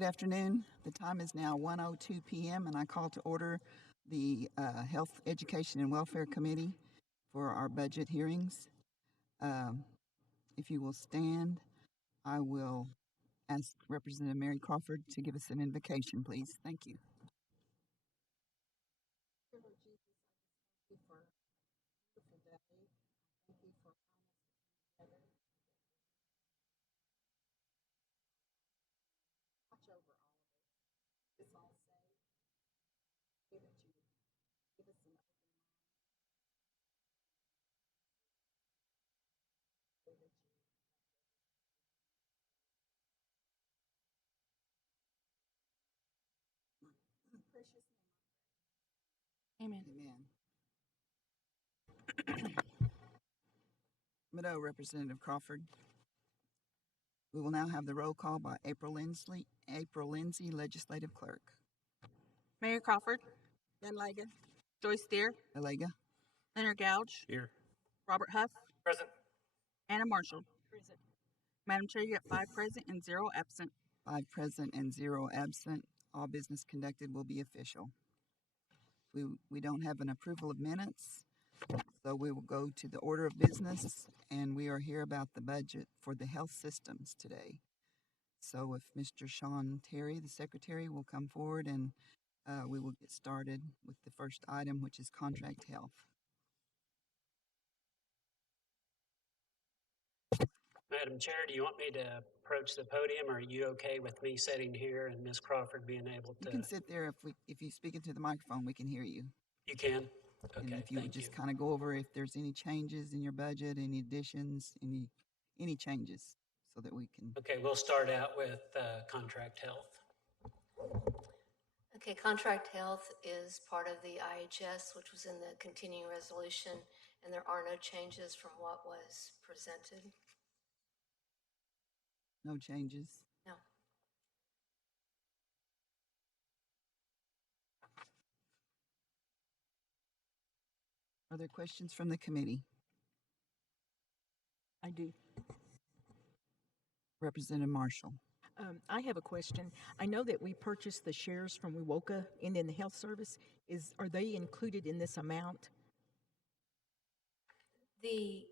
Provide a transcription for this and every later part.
Good afternoon. The time is now 1:02 p.m. and I call to order the Health, Education, and Welfare Committee for our budget hearings. If you will stand, I will ask Representative Mary Crawford to give us an invocation, please. Thank you. Dear Lord Jesus, I just thank you for a beautiful day. I thank you for allowing us to come together. Watch over all of us. Keep us all safe. Pray that you give us an open mind. Pray that you in precious name I pray. Amen. Amen. Middle Representative Crawford. We will now have the roll call by April Lindsay, Legislative Clerk. Mayor Crawford. Dan Laga. Joyce Deere. Alega. Leonard Gouge. Here. Robert Huff. Present. Anna Marshall. Present. Madam Chair, you have 5 present and 0 absent. 5 present and 0 absent. All business conducted will be official. We don't have an approval of minutes, so we will go to the order of business, and we are here about the budget for the health systems today. So if Mr. Sean Terry, the secretary, will come forward, and we will get started with the first item, which is contract health. Madam Chair, do you want me to approach the podium, or are you okay with me sitting here and Ms. Crawford being able to? You can sit there. If you speak into the microphone, we can hear you. You can? Okay, And if you would just kind of go over if there's any changes in your budget, any additions, any changes, so that we can. Okay, we'll start out with contract health. Okay, contract health is part of the IHS, which was in the continuing resolution, and there are no changes from what was presented. No changes. No. Are there questions from the committee? I do. Representative Marshall. I have a question. I know that we purchased the shares from WIWOCA and in the health service. Are they included in this amount? The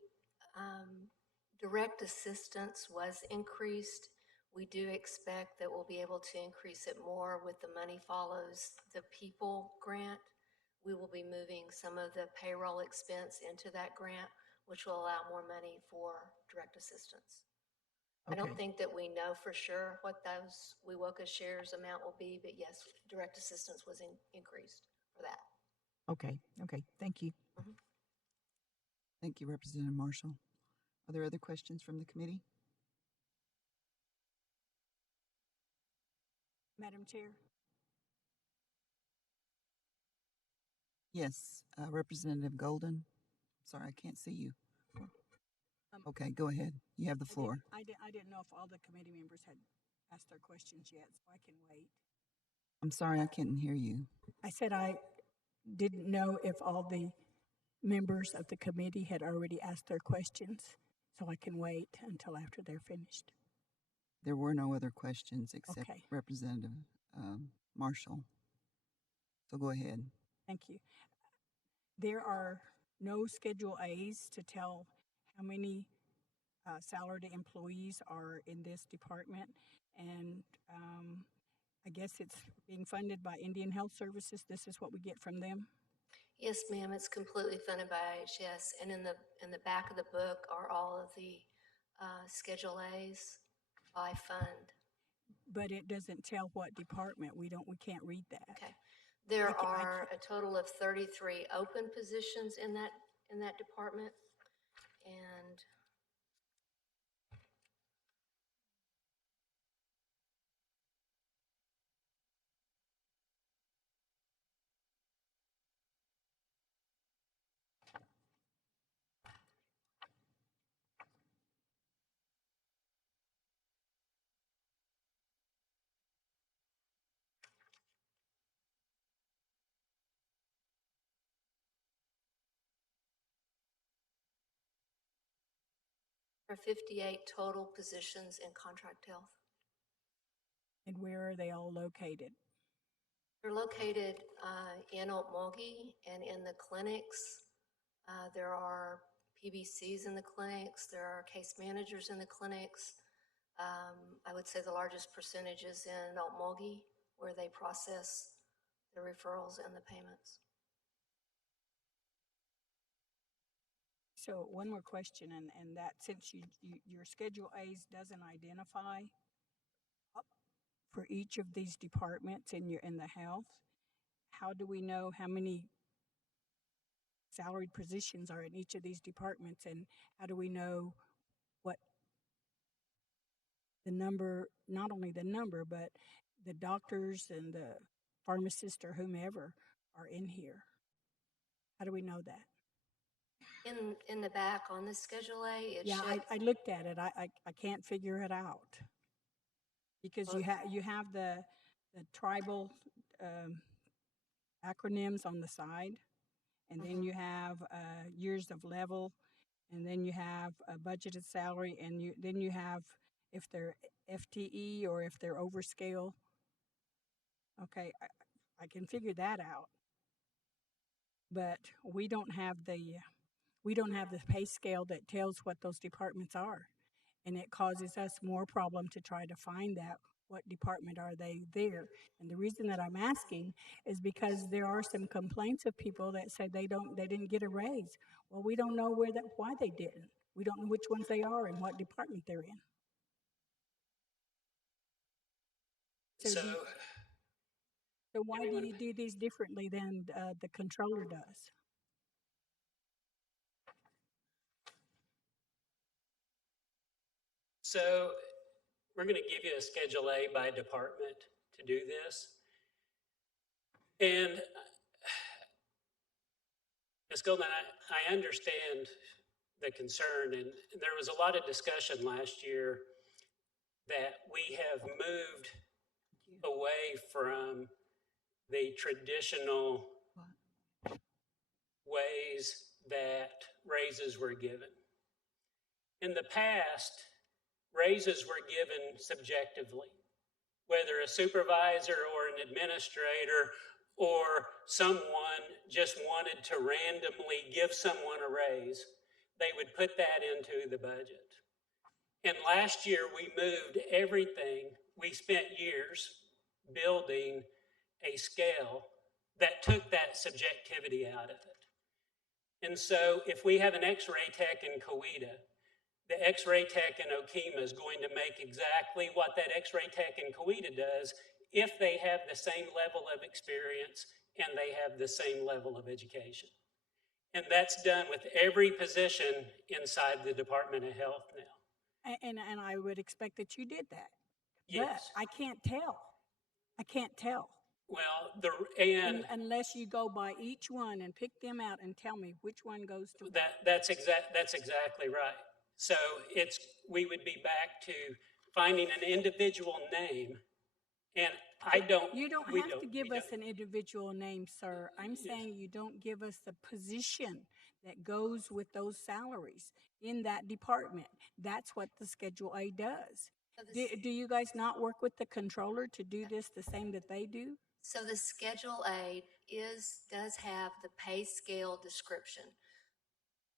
direct assistance was increased. We do expect that we'll be able to increase it more with the money follows the people grant. We will be moving some of the payroll expense into that grant, which will allow more money for direct assistance. Okay. I don't think that we know for sure what those WIWOCA shares amount will be, but yes, direct assistance was increased for that. Okay. Thank you. Mm-hmm. Thank you, Representative Marshall. Are there other questions from the committee? Madam Chair? Yes, Representative Golden. Sorry, I can't see you. Okay, go ahead. You have the floor. I didn't know if all the committee members had asked their questions yet, so I can wait. I'm sorry, I couldn't hear you. I said I didn't know if all the members of the committee had already asked their questions, so I can wait until after they're finished. There were no other questions except Okay. Representative Marshall. So go ahead. Thank you. There are no Schedule A's to tell how many salaried employees are in this department, and I guess it's being funded by Indian Health Services. This is what we get from them. Yes, ma'am. It's completely funded by IHS, and in the back of the book are all of the Schedule A's by fund. But it doesn't tell what department. We can't read that. Okay. There are a total of 33 open positions in that department, and there are 58 total positions in contract health. And where are they all located? They're located in Okmulgee and in the clinics. There are PBCs in the clinics. There are case managers in the clinics. I would say the largest percentage is in Okmulgee, where they process the referrals and the payments. So one more question, and that since your Schedule A's doesn't identify for each of these departments in the health, how do we know how many salaried positions are in each of these departments, and how do we know what the number, not only the number, but the doctors and the pharmacists or whomever are in here? How do we know that? In the back on the Schedule A, it Yeah, should. I looked at it. I can't figure it out because Well, you have the tribal acronyms on the side, and then you have years of level, and then you have a budgeted salary, and then you have if they're FTE or if they're overscale. Okay, I can figure that out, but we don't have the pay scale that tells what those departments are, and it causes us more problem to try to find that what department are they there. And the reason that I'm asking is because there are some complaints of people that say they didn't get a raise. Well, we don't know why they didn't. We don't know which ones they are and what department they're in. So So, why do you do these differently than the controller does? so we're going to give you a Schedule A by department to do this. And Ms. Goldman, I understand the concern, and there was a lot of discussion last year that we have moved away from the traditional ways that raises were given. In the past, raises were given subjectively, whether a supervisor or an administrator or someone just wanted to randomly give someone a raise, they would put that into the budget. And last year we moved everything. We spent years building a scale that took that subjectivity out of it. And so if we have an x-ray tech in Coweta, the x-ray tech in Okemah is going to make exactly what that x-ray tech in Coweta does if they have the same level of experience and they have the same level of education. And that's done with every position inside the Department of Health now. And I would expect that you did that. Yes. But I can't tell. I can't tell. Well, Unless you go by each one and pick them out and tell me which one goes to what. that's exactly right. So we would be back to finding an individual name, and You don't have to give us an individual name, sir. I'm saying you don't give us the position that goes with those salaries in that department. That's what the Schedule A does. Do you guys not work with the controller to do this the same that they do? So the Schedule A does have the pay scale description,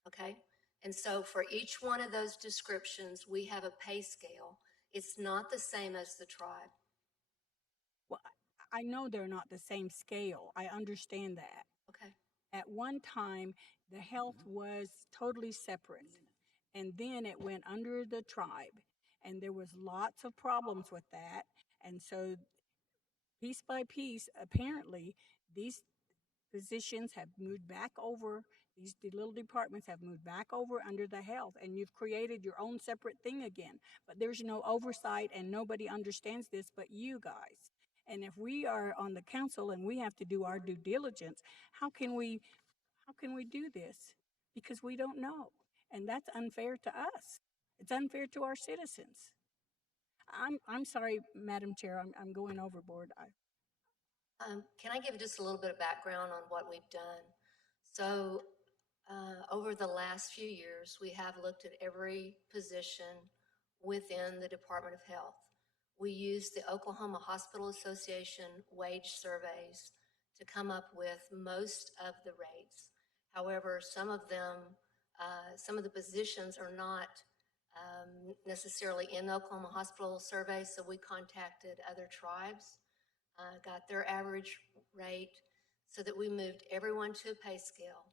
okay? And so for each one of those descriptions, we have a pay scale. It's not the same as the tribe. Well, I know they're not the same scale. I understand that. Okay. At one time, the health was totally separate, and then it went under the tribe, and there was lots of problems with that. And so piece by piece, apparently, these positions have moved back over, these little departments have moved back over under the health, and you've created your own separate thing again. But there's no oversight, and nobody understands this but you guys. And if we are on the council and we have to do our due diligence, how can we do this? Because we don't know. And that's unfair to us. It's unfair to our citizens. I'm sorry, Madam Chair, I'm going overboard. Can I give just a little bit of background on what we've done? So over the last few years, we have looked at every position within the Department of Health. We used the Oklahoma Hospital Association wage surveys to come up with most of the rates. However, some of the positions are not necessarily in the Oklahoma Hospital survey, so we contacted other tribes, got their average rate, so that we moved everyone to a pay scale.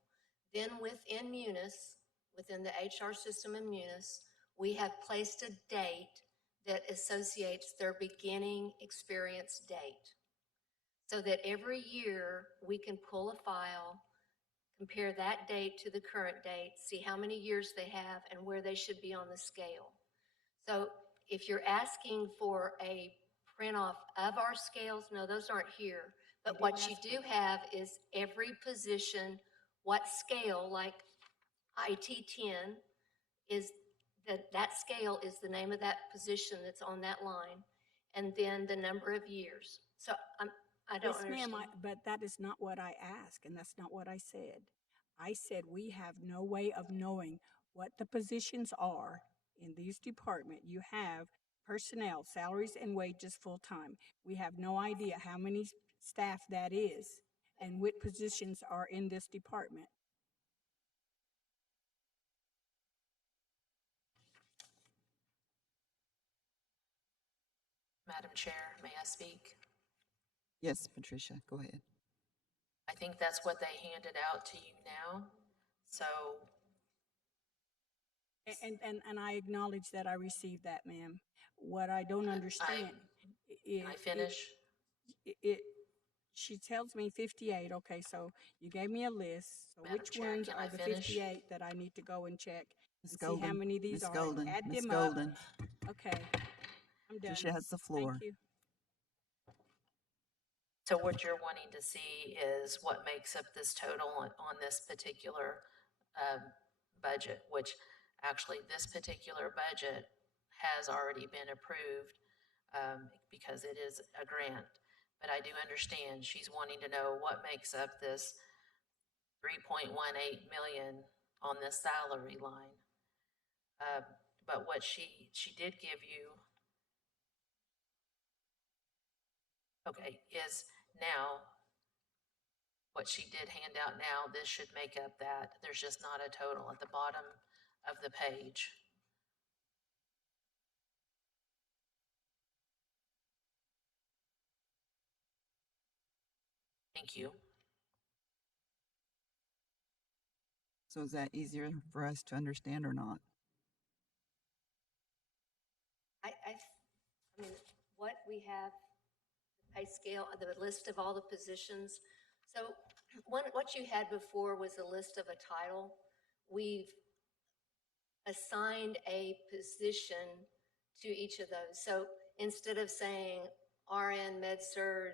Then within Munis, within the HR system in Munis, we have placed a date that associates their beginning experience date, so that every year we can pull a file, compare that date to the current date, see how many years they have and where they should be on the scale. So if you're asking for a print off of our scales, no, those aren't here. But what you do have is every position, what scale, like IT 10 is that scale is the name of that position that's on that line, and then the number of years. So I don't Yes, understand. ma'am, but that is not what I asked, and that's not what I said. I said we have no way of knowing what the positions are in these department. You have personnel, salaries and wages full-time. We have no idea how many staff that is and what positions are in this department. Madam Chair, may I speak? Yes, Patricia, go ahead. I think that's what they handed out to you now. So, And I acknowledge that I received that, ma'am. What I don't understand can I finish? she tells me 58. Okay, so you gave me a list. So Madam which Chair, ones can are I the finish? 58 that I need to go and check Ms. and see how Golden, many these Ms. are? Golden, Add Ms. them up. Golden. Okay, I'm done. Patricia has the floor. Thank you. So what you're wanting to see is what makes up this total on this particular budget, which actually this particular budget has already been approved because it is a grant. But I do understand she's wanting to know what makes up this 3.18 million on this salary line. But what she did give you, okay, is now what she did hand out now, this should make up that. There's just not a total at the bottom of the page. Thank you. So is that easier for us to understand or not? I mean, what we have, the pay scale, the list of all the positions. So what you had before was a list of a title. We've assigned a position to each of those. So instead of saying RN Med Surg,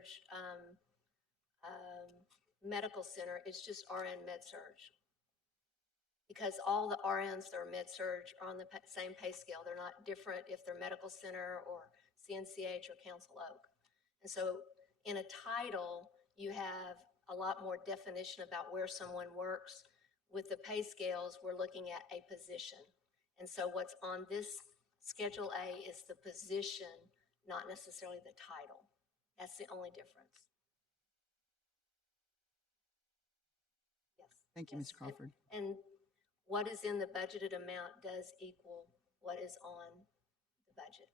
Medical Center, it's just RN Med Surg. Because all the RNs that are Med Surg are on the same pay scale. They're not different if they're Medical Center or CNCH or Council Oak. And so in a title, you have a lot more definition about where someone works. With the pay scales, we're looking at a position. And so what's on this Schedule A is the position, not necessarily the title. That's the only difference. Yes. Thank you, Yes. Ms. Crawford. And what is in the budgeted amount does equal what is on the budget.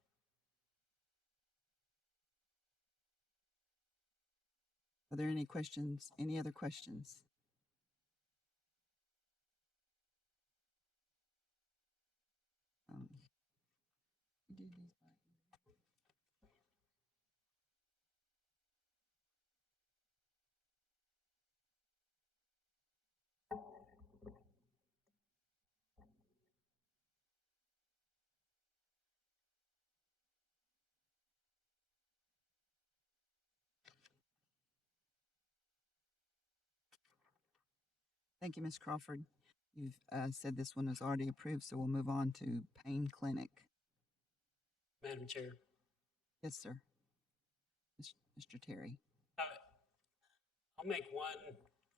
Are there any questions? Any other questions? We did these by- Thank you, Ms. Crawford. You've said this one is already approved, so we'll move on to pain clinic. Madam Chair, Yes, sir. Mr. Terry. I'll make one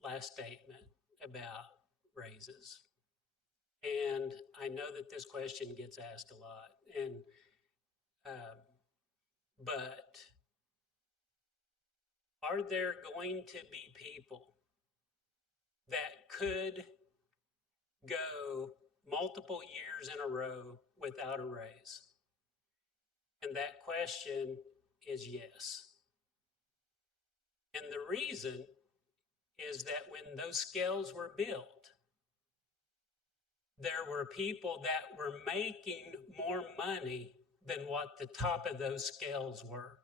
last statement about raises. And I know that this question gets asked a lot. And But are there going to be people that could go multiple years in a row without a raise? And that question is yes. And the reason is that when those scales were built, there were people that were making more money than what the top of those scales were.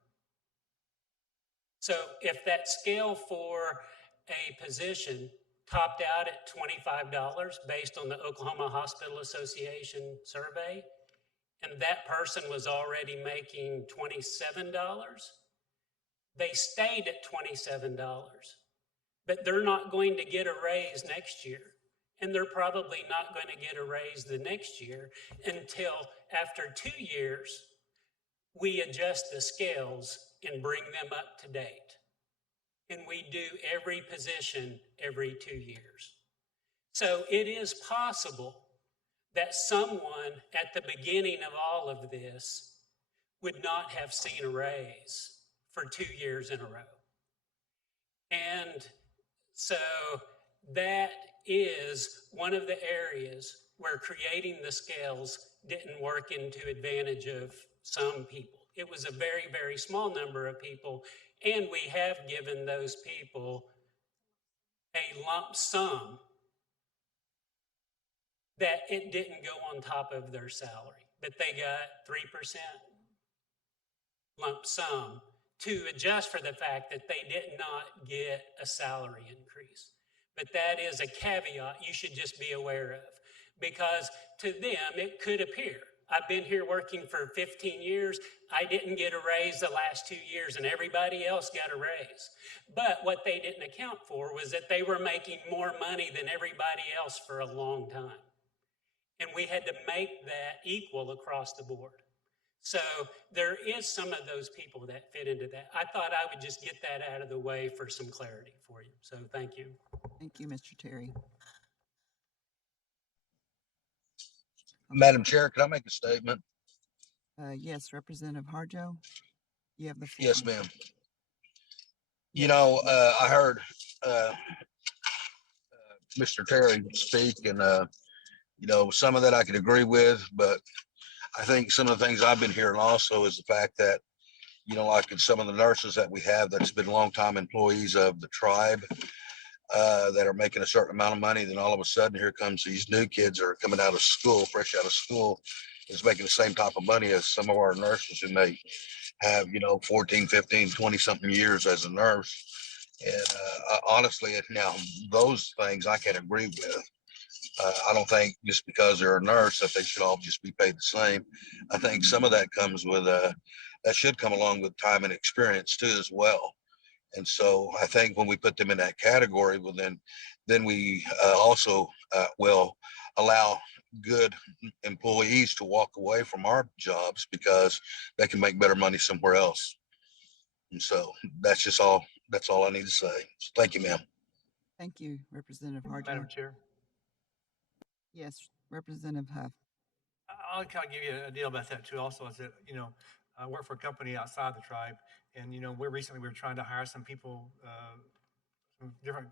So if that scale for a position topped out at $25 based on the Oklahoma Hospital Association survey, and that person was already making $27, they stayed at $27. But they're not going to get a raise next year. And they're probably not going to get a raise the next year until after 2 years, we adjust the scales and bring them up to date. And we do every position every 2 years. So it is possible that someone at the beginning of all of this would not have seen a raise for 2 years in a row. And so that is one of the areas where creating the scales didn't work into advantage of some people. It was a very, very small number of people, and we have given those people a lump sum that it didn't go on top of their salary, that they got 3% lump sum to adjust for the fact that they did not get a salary increase. But that is a caveat you should just be aware of, because to them it could appear, I've been here working for 15 years, I didn't get a raise the last 2 years and everybody else got a raise. But what they didn't account for was that they were making more money than everybody else for a long time. And we had to make that equal across the board. So there is some of those people that fit into that. I thought I would just get that out of the way for some clarity for you. So thank you. Thank you, Mr. Terry. Madam Chair, can I make a statement? Yes, Representative Harjo, you have the floor. Yes, ma'am. You Yes. know, I heard Mr. Terry speak, and you know, some of that I could agree with, but I think some of the things I've been hearing also is the fact that, you know, like in some of the nurses that we have that's been longtime employees of the tribe, that are making a certain amount of money, then all of a sudden here comes these new kids that are coming out of school, fresh out of school, is making the same type of money as some of our nurses who may have, you know, 14, 15, 20 something years as a nurse. And honestly, now those things I can agree with. I don't think just because they're a nurse that they should all just be paid the same. I think some of that comes with, that should come along with time and experience too as well. And so I think when we put them in that category, well, then we also will allow good employees to walk away from our jobs because they can make better money somewhere else. And so that's all I need to say. So thank you, ma'am. Thank you, Representative Harjo. Madam Chair, Yes, Representative Huff. I'll kind of give you a deal about that too. Also, is that, you know, I work for a company outside the tribe, and you know, we were trying to hire some people, some different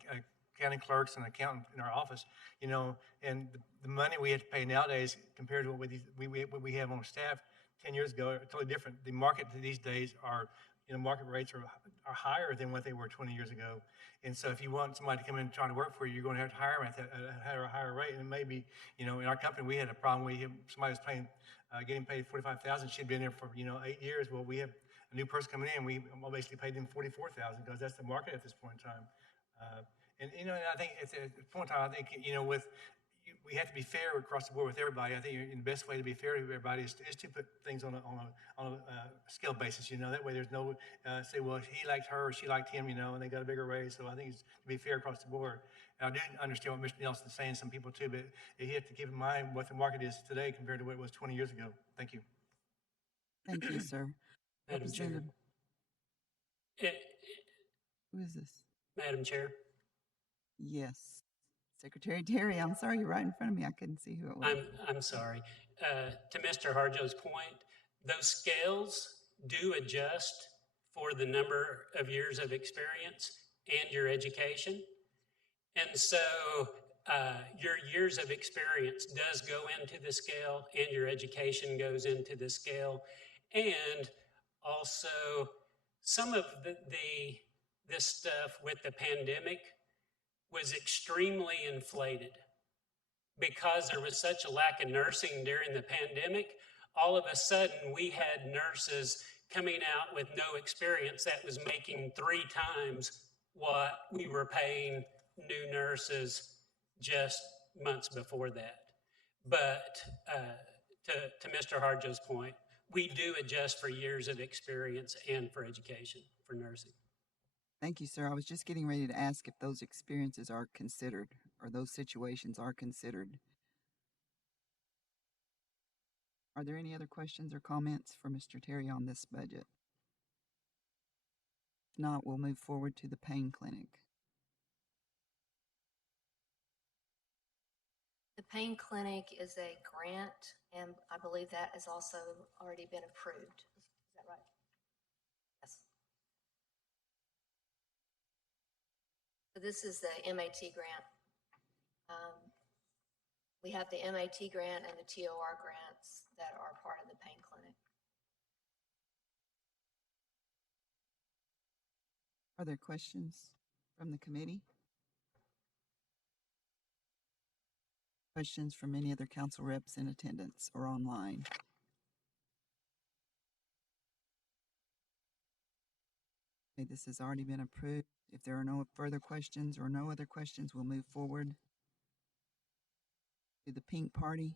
county clerks and accountant in our office, you know, and the money we have to pay nowadays compared to what we have on staff 10 years ago are totally different. The market these days are, you know, market rates are higher than what they were 20 years ago. And so if you want somebody to come in and try to work for you, you're going to have to hire them at a higher rate. And maybe, you know, in our company, we had a problem. Somebody was paying, getting paid $45,000. She'd been there for, you know, 8 years. Well, we have a new person coming in. We basically paid them $44,000 because that's the market at this point in time. And, you know, and I think at the point in time, I think, you know, we have to be fair across the board with everybody. I think the best way to be fair to everybody is to put things on a scale basis. You know, that way there's no say, well, he liked her or she liked him, you know, and they got a bigger raise. So I think it's to be fair across the board. And I do understand what Mr. Nelson's saying, some people too, but you have to keep in mind what the market is today compared to what it was 20 years ago. Thank you. Thank you, sir. Madam Chair. Representative, who is this? Madam Chair, Yes. Secretary Terry, I'm sorry, you're right in front of me. I couldn't see who it was. I'm sorry. To Mr. Harjo's point, those scales do adjust for the number of years of experience and your education. And so your years of experience does go into the scale, and your education goes into the scale. And also, some of this stuff with the pandemic was extremely inflated because there was such a lack of nursing during the pandemic. All of a sudden, we had nurses coming out with no experience that was making 3 times what we were paying new nurses just months before that. But to Mr. Harjo's point, we do adjust for years of experience and for education for nursing. Thank you, sir. I was just getting ready to ask if those experiences are considered or those situations are considered. Are there any other questions or comments for Mr. Terry on this budget? If not, we'll move forward to the pain clinic. The pain clinic is a grant, and I believe that has also already been approved. Is that right? Yes. So this is the MAT grant. We have the MAT grant and the TOR grants that are part of the pain clinic. Are there questions from the committee? Questions from any other council reps in attendance or online? Okay, this has already been approved. If there are no further questions or no other questions, we'll move forward to the pink party.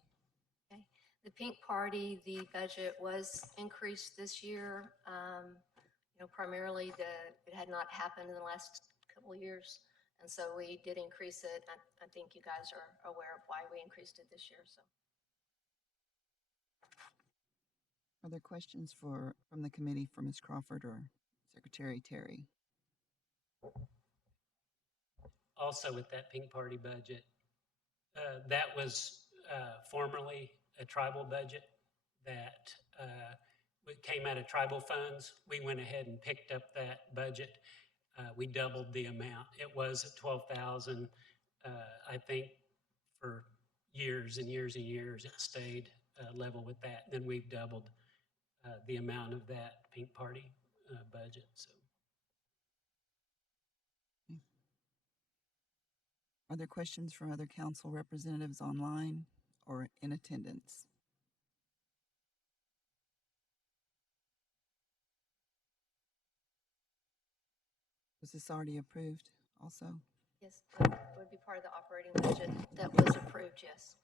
Okay. The pink party, the budget was increased this year. Primarily it had not happened in the last couple of years. And so we did increase it. I think you guys are aware of why we increased it this year. So. Are there questions from the committee for Ms. Crawford or Secretary Terry? Also with that pink party budget, that was formerly a tribal budget that came out of tribal funds. We went ahead and picked up that budget. We doubled the amount. It was at 12,000. I think for years and years and years, it stayed level with that. Then we've doubled the amount of that pink party budget. So. Are there questions from other council representatives online or in attendance? Was this already approved also? Yes, it would be part of the operating budget that was approved, yes.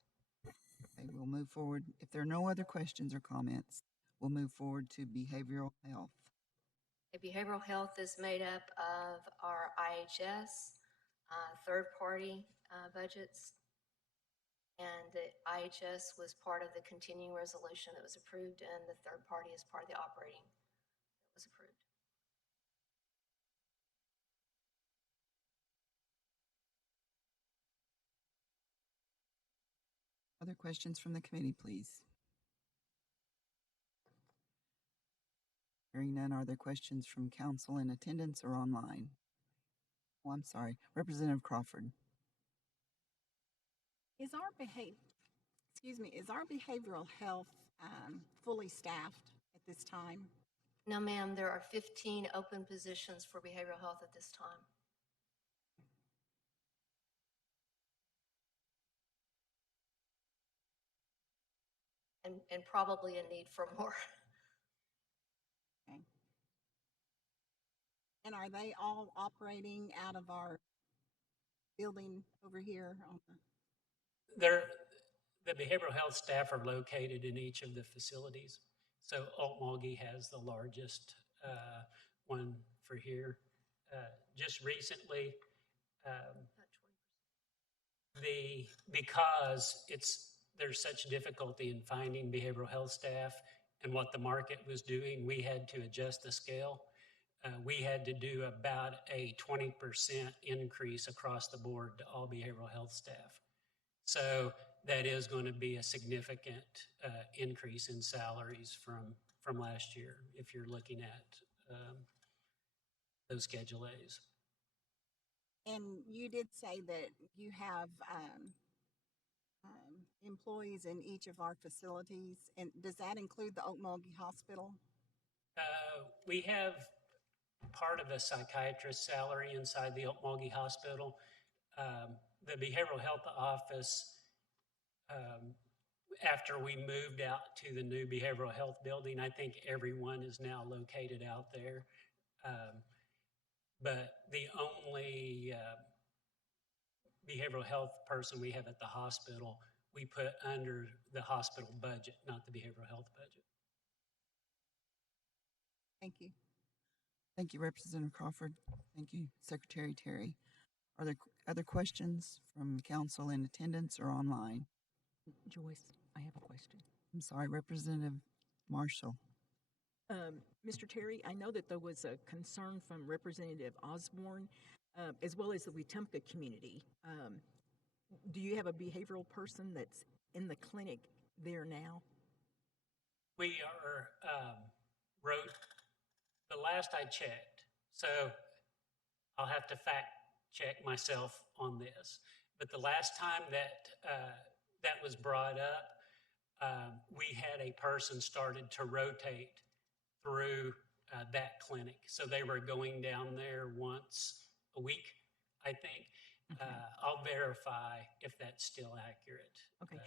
Okay, we'll move forward. If there are no other questions or comments, we'll move forward to behavioral health. Behavioral health is made up of our IHS, third-party budgets, and the IHS was part of the continuing resolution that was approved, and the third party is part of the operating that was approved. Other questions from the committee, please? Hearing none, are there questions from council in attendance or online? Oh, I'm sorry, Representative Crawford. Is our behavioral health fully staffed at this time? No, ma'am, there are 15 open positions for behavioral health at this time. And probably a need for more. Okay. And are they all operating out of our building over here? The behavioral health staff are located in each of the facilities. So Altmauge has the largest one for here. Just recently, because there's such difficulty in finding behavioral health staff and what the market was doing, we had to adjust the scale. We had to do about a 20% increase across the board to all behavioral health staff. So that is going to be a significant increase in salaries from from last year, if you're looking at those Schedule A's. And you did say that you have employees in each of our facilities, and does that include the Okmulgee Hospital? We have part of a psychiatrist's salary inside the Okmulgee Hospital. The behavioral health office, after we moved out to the new behavioral health building, I think everyone is now located out there. But the only behavioral health person we have at the hospital, we put under the hospital budget, not the behavioral health budget. Thank you. Thank you, Representative Crawford. Thank you, Secretary Terry. Are there other questions from council in attendance or online? Joyce, I have a question. I'm sorry, Representative Marshall. Mr. Terry, I know that there was a concern from Representative Osborne, as well as the Wetumpka community. Do you have a behavioral person that's in the clinic there now? We are the last I checked, so I'll have to fact check myself on this. But the last time that that was brought up, we had a person started to rotate through that clinic. So they were going down there once a week, I think. Okay. I'll verify if that's still accurate. Okay,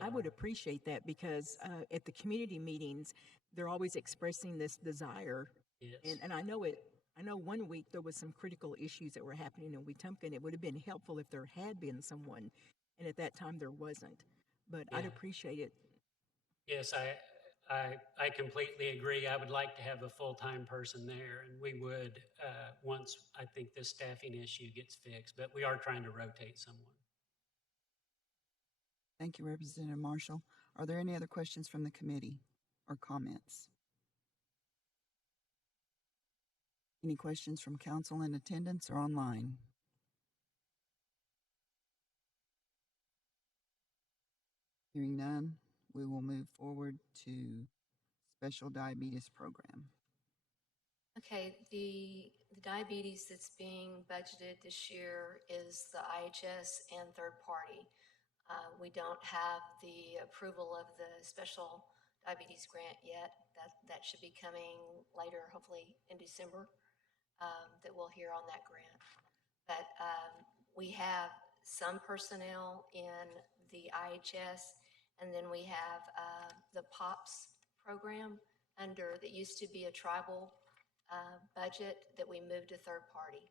I would appreciate that, because at the community meetings, they're always expressing this desire. Yes. And I know one week there was some critical issues that were happening in Wetumpka, and it would have been helpful if there had been someone, and at that time there wasn't. But yeah. I'd appreciate it. Yes, I completely agree. I would like to have a full-time person there, and we would once I think this staffing issue gets fixed, but we are trying to rotate someone. Thank you, Representative Marshall. Are there any other questions from the committee or comments? Any questions from council in attendance or online? Hearing none, we will move forward to special diabetes program. Okay, the diabetes that's being budgeted this year is the IHS and third party. We don't have the approval of the special diabetes grant yet. That should be coming later, hopefully in December, that we'll hear on that grant. But we have some personnel in the IHS, and then we have the POPS program that used to be a tribal budget that we moved to third party.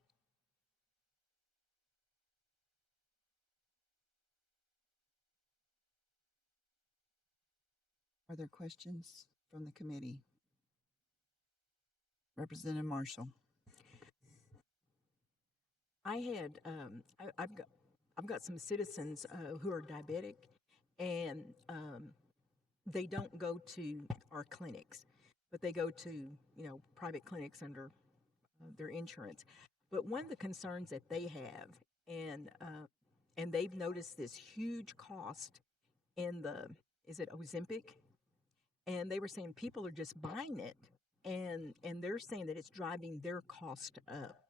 Are there questions from the committee? Representative Marshall. I've got some citizens who are diabetic, and they don't go to our clinics, but they go to private clinics under their insurance. But one of the concerns that they have, and they've noticed this huge cost in is it Ozempic? And they were saying people are just buying it, and they're saying that it's driving their cost up.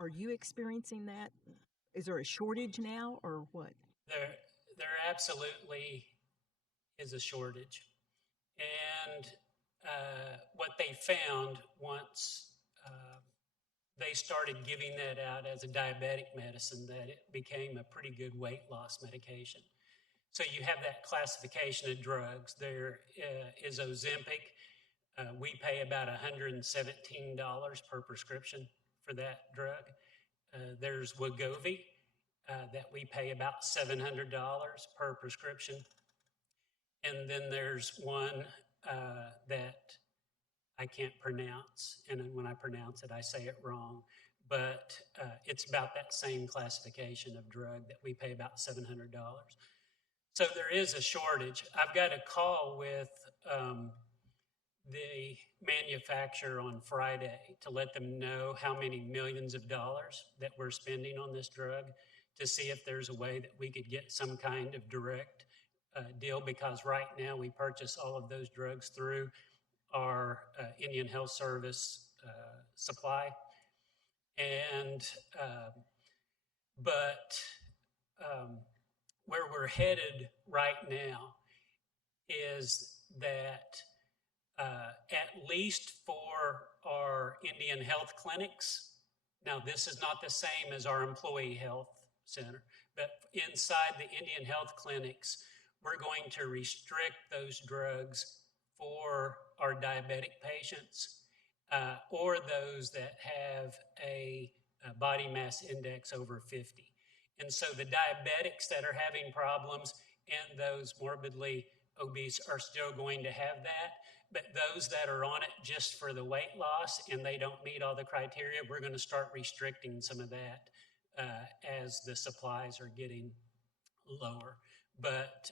Are you experiencing that? Is there a shortage now, or what? There absolutely is a shortage. And what they found once they started giving that out as a diabetic medicine, that it became a pretty good weight loss medication. So you have that classification of drugs. There is Ozempic. We pay about $117 per prescription for that drug. There's Wegovy that we pay about $700 per prescription. And then there's one that I can't pronounce, and when I pronounce it, I say it wrong. But it's about that same classification of drug that we pay about $700. So there is a shortage. I've got a call with the manufacturer on Friday to let them know how many millions of dollars that we're spending on this drug, to see if there's a way that we could get some kind of direct deal, because right now we purchase all of those drugs through our Indian Health Service supply. And, but where we're headed right now is that at least for our Indian health clinics, now this is not the same as our employee health center, but inside the Indian health clinics, we're going to restrict those drugs for our diabetic patients or those that have a body mass index over 50. And so the diabetics that are having problems and those morbidly obese are still going to have that. But those that are on it just for the weight loss and they don't meet all the criteria, we're going to start restricting some of that as the supplies are getting lower. But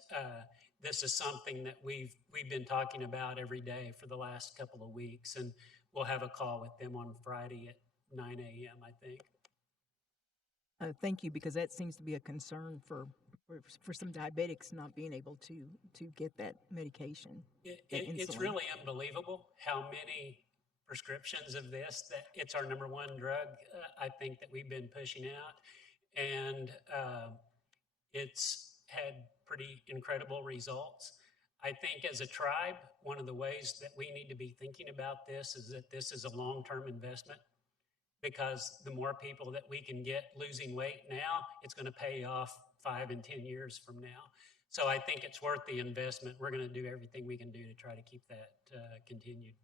this is something that we've been talking about every day for the last couple of weeks, and we'll have a call with them on Friday at 9 a.m., I think. Thank you, because that seems to be a concern for some diabetics not being able to get that medication. It's really unbelievable how many prescriptions of this, that it's our number one drug, I think, that we've been pushing out. And it's had pretty incredible results. I think as a tribe, one of the ways that we need to be thinking about this is that this is a long-term investment, because the more people that we can get losing weight now, it's going to pay off 5 and 10 years from now. So I think it's worth the investment. We're going to do everything we can do to try to keep that continued.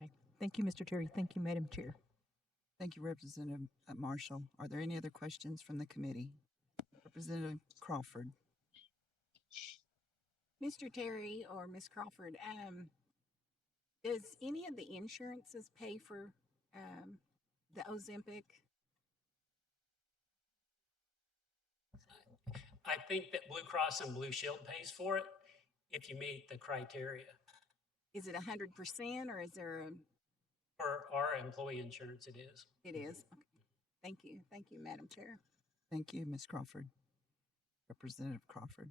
Okay. Thank you, Mr. Terry. Thank you, Madam Chair. Thank you, Representative Marshall. Are there any other questions from the committee? Representative Crawford. Mr. Terry or Ms. Crawford, does any of the insurances pay for the Ozempic? I think that Blue Cross and Blue Shield pays for it if you meet the criteria. Is it 100% or is there a... For our employee insurance, it is. It is? Okay. Thank you. Thank you, Madam Chair. Thank you, Ms. Crawford. Representative Crawford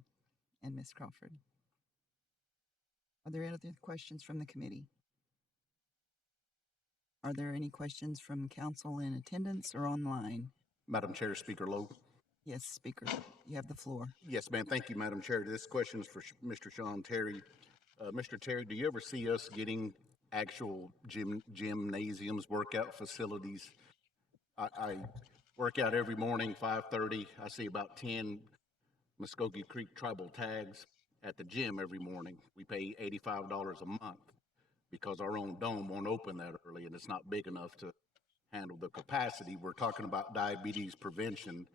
and Ms. Crawford. Are there any other questions from the committee? Are there any questions from council in attendance or online? Madam Chair, Speaker Lowe. Yes, Speaker, you have the floor. Yes, ma'am. Thank you, Madam Chair. This question is for Mr. Sean Terry. Mr. Terry, do you ever see us getting actual gymnasiums, workout facilities? I work out every morning, 5:30. I see about 10 Muskogee Creek tribal tags at the gym every morning. We pay $85 a month because our own dome won't open that early and it's not big enough to handle the capacity. We're talking about diabetes prevention, and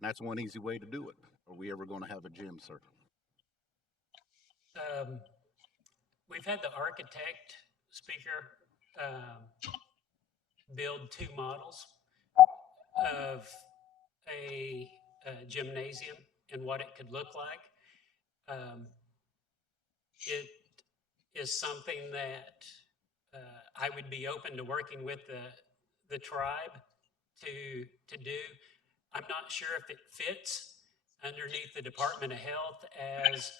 that's one easy way to do it. Are we ever going to have a gym, sir? We've had the architect, Speaker, build 2 models of a gymnasium and what it could look like. It is something that I would be open to working with the tribe to do. I'm not sure if it fits underneath the Department of Health as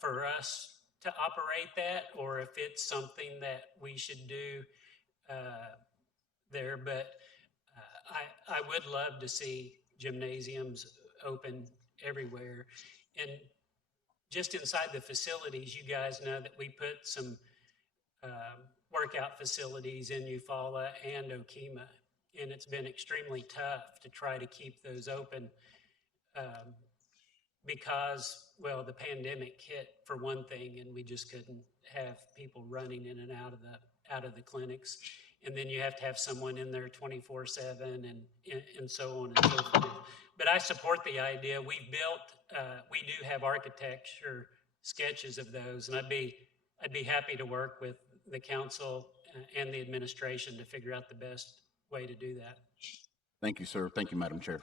for us to operate that, or if it's something that we should do there. But I would love to see gymnasiums open everywhere. And just inside the facilities, you guys know that we put some workout facilities in Eufaula and Okemah, and it's been extremely tough to try to keep those open because, well, the pandemic hit for one thing, and we just couldn't have people running in and out of the clinics. And then you have to have someone in there 24/7 and so on and so forth. But I support the idea. We do have architecture sketches of those, and I'd be happy to work with the council and the administration to figure out the best way to do that. Thank you, sir. Thank you, Madam Chair.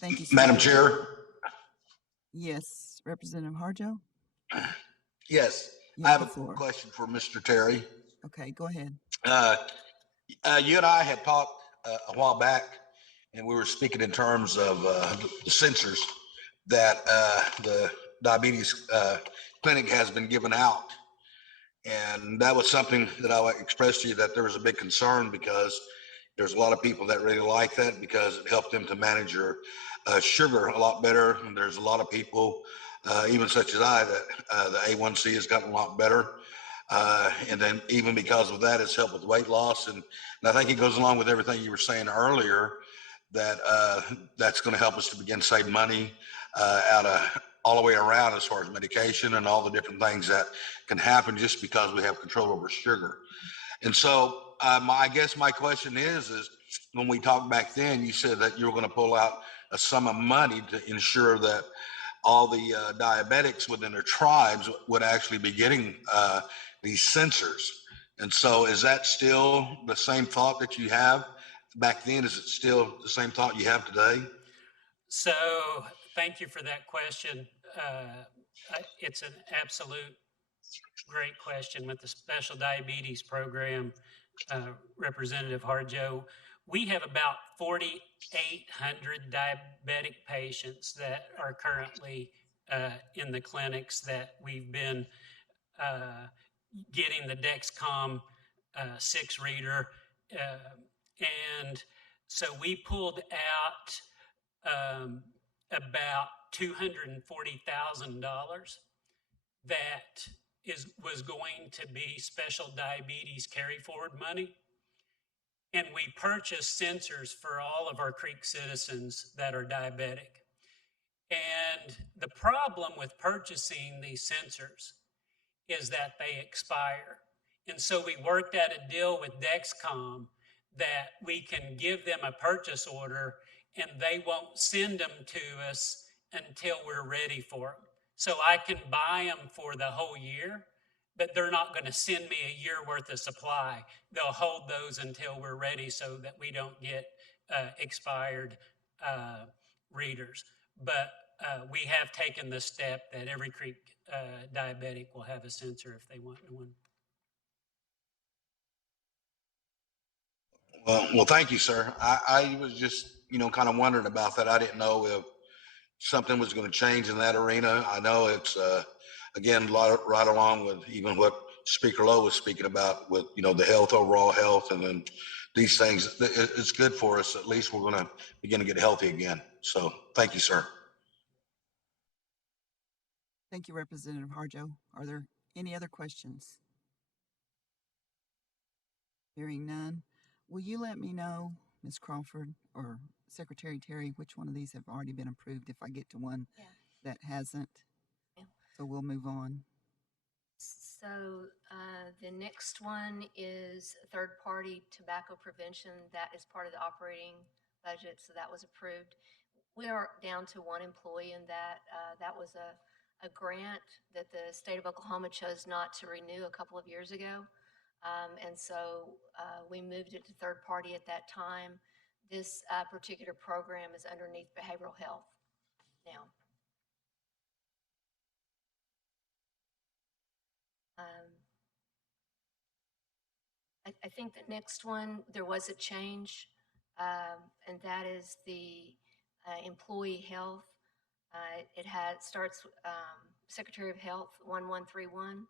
Thank you, Madam Speaker. Chair. Yes, Representative Harjo. Yes, You I have have the floor. a question for Mr. Terry. Okay, go ahead. You and I had talked a while back, and we were speaking in terms of the sensors that the diabetes clinic has been given out. And that was something that I expressed to you, that there was a big concern, because there's a lot of people that really like that because it helped them to manage your sugar a lot better. And there's a lot of people, even such as I, that the A1C has gotten a lot better. And then even because of that, it's helped with weight loss. And I think it goes along with everything you were saying earlier, that that's going to help us to begin to save money out of all the way around, as far as medication and all the different things that can happen just because we have control over sugar. And so I guess my question is when we talked back then, you said that you were going to pull out a sum of money to ensure that all the diabetics within their tribes would actually be getting these sensors. And so is that still the same thought that you have back then? Is it still the same thought you have today? So thank you for that question. It's an absolute great question with the special diabetes program, Representative Harjo. We have about 4,800 diabetic patients that are currently in the clinics that we've been getting the Dexcom 6 reader. And so we pulled out about $240,000 that was going to be special diabetes carry forward money. And we purchased sensors for all of our Creek citizens that are diabetic. And the problem with purchasing these sensors is that they expire. And so we worked out a deal with Dexcom that we can give them a purchase order and they won't send them to us until we're ready for them. So I can buy them for the whole year, but they're not going to send me a year worth of supply. They'll hold those until we're ready so that we don't get expired readers. But we have taken the step that every Creek diabetic will have a sensor if they want one. Well, thank you, sir. I was just, kind of wondering about that. I didn't know if something was going to change in that arena. I know it's, again, right along with even what Speaker Lowe was speaking about with, the health, overall health, and then these things. It's good for us. At least we're going to begin to get healthy again. So thank you, sir. Thank you, Representative Harjo. Are there any other questions? Hearing none, will you let me know, Ms. Crawford or Secretary Terry, which one of these have already been approved if I get to one that hasn't? Yeah. So we'll move on. So the next one is third-party tobacco prevention. That is part of the operating budget, so that was approved. We are down to one employee in that. That was a grant that the state of Oklahoma chose not to renew a couple of years ago. And so we moved it to third party at that time. This particular program is underneath behavioral health now. I think the next one, there was a change, and that is the employee health. It starts Secretary of Health 1131.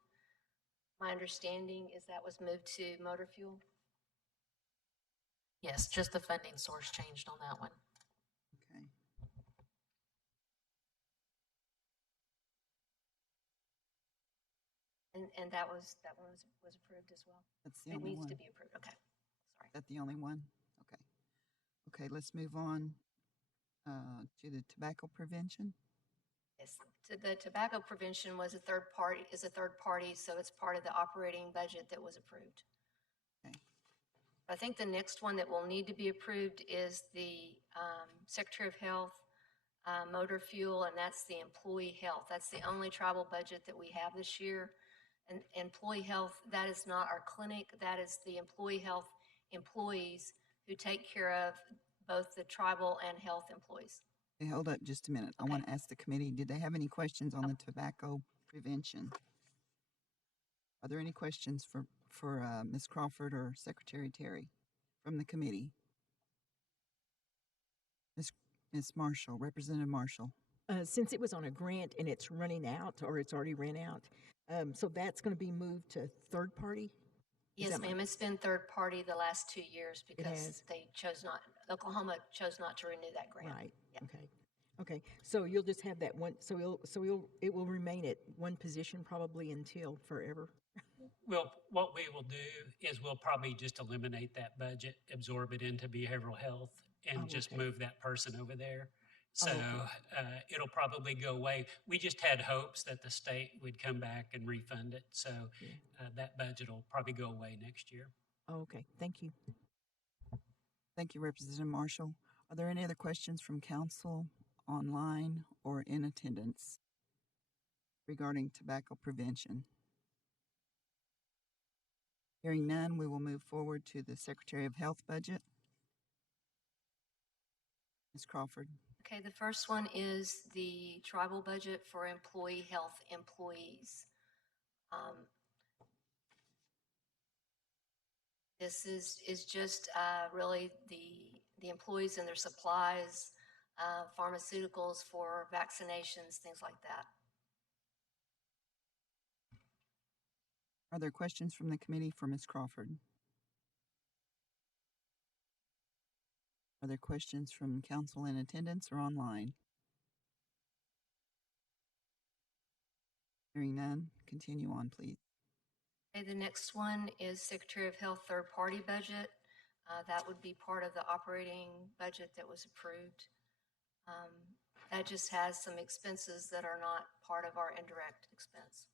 My understanding is that was moved to motor fuel. Yes, just the funding source changed on that one. Okay. And that one was approved as well. That's the It only needs one. to be approved. Okay, sorry. That the only one? Okay. Okay, let's move on to the tobacco prevention. Yes, so the tobacco prevention was a third party, so it's part of the operating budget that was approved. Okay. I think the next one that will need to be approved is the Secretary of Health motor fuel, and that's the employee health. That's the only tribal budget that we have this year. And employee health, that is not our clinic, that is the employee health employees who take care of both the tribal and health employees. Hey, hold up just a minute. I want to ask the committee, did they have any questions on the tobacco prevention? Are there any questions for Ms. Crawford or Secretary Terry from the committee? Ms. Marshall, Representative Marshall. Since it was on a grant and it's running out or it's already ran out, so that's going to be moved to third party? Is Yes, that my- ma'am, it's been third party the last 2 years because has? they chose not, Oklahoma chose not to renew that grant. Right, Yeah. okay. Okay, so you'll just have that one, it will remain at one position probably until forever? Well, what we will do is we'll probably just eliminate that budget, absorb it into behavioral health, and Oh, just okay. move that person over there. So okay. it'll probably go away. We just had hopes that the state would come back and refund it. So Yeah. that budget will probably go away next year. Okay, thank you. Thank you, Representative Marshall. Are there any other questions from council, online, or in attendance regarding tobacco prevention? Hearing none, we will move forward to the Secretary of Health budget. Ms. Crawford. Okay, the first one is the tribal budget for employee health employees. This is just really the employees and their supplies, pharmaceuticals for vaccinations, things like that. Are there questions from the committee for Ms. Crawford? Are there questions from council in attendance or online? Hearing none, continue on, please. Okay, the next one is Secretary of Health third-party budget. That would be part of the operating budget that was approved. That just has some expenses that are not part of our indirect expense.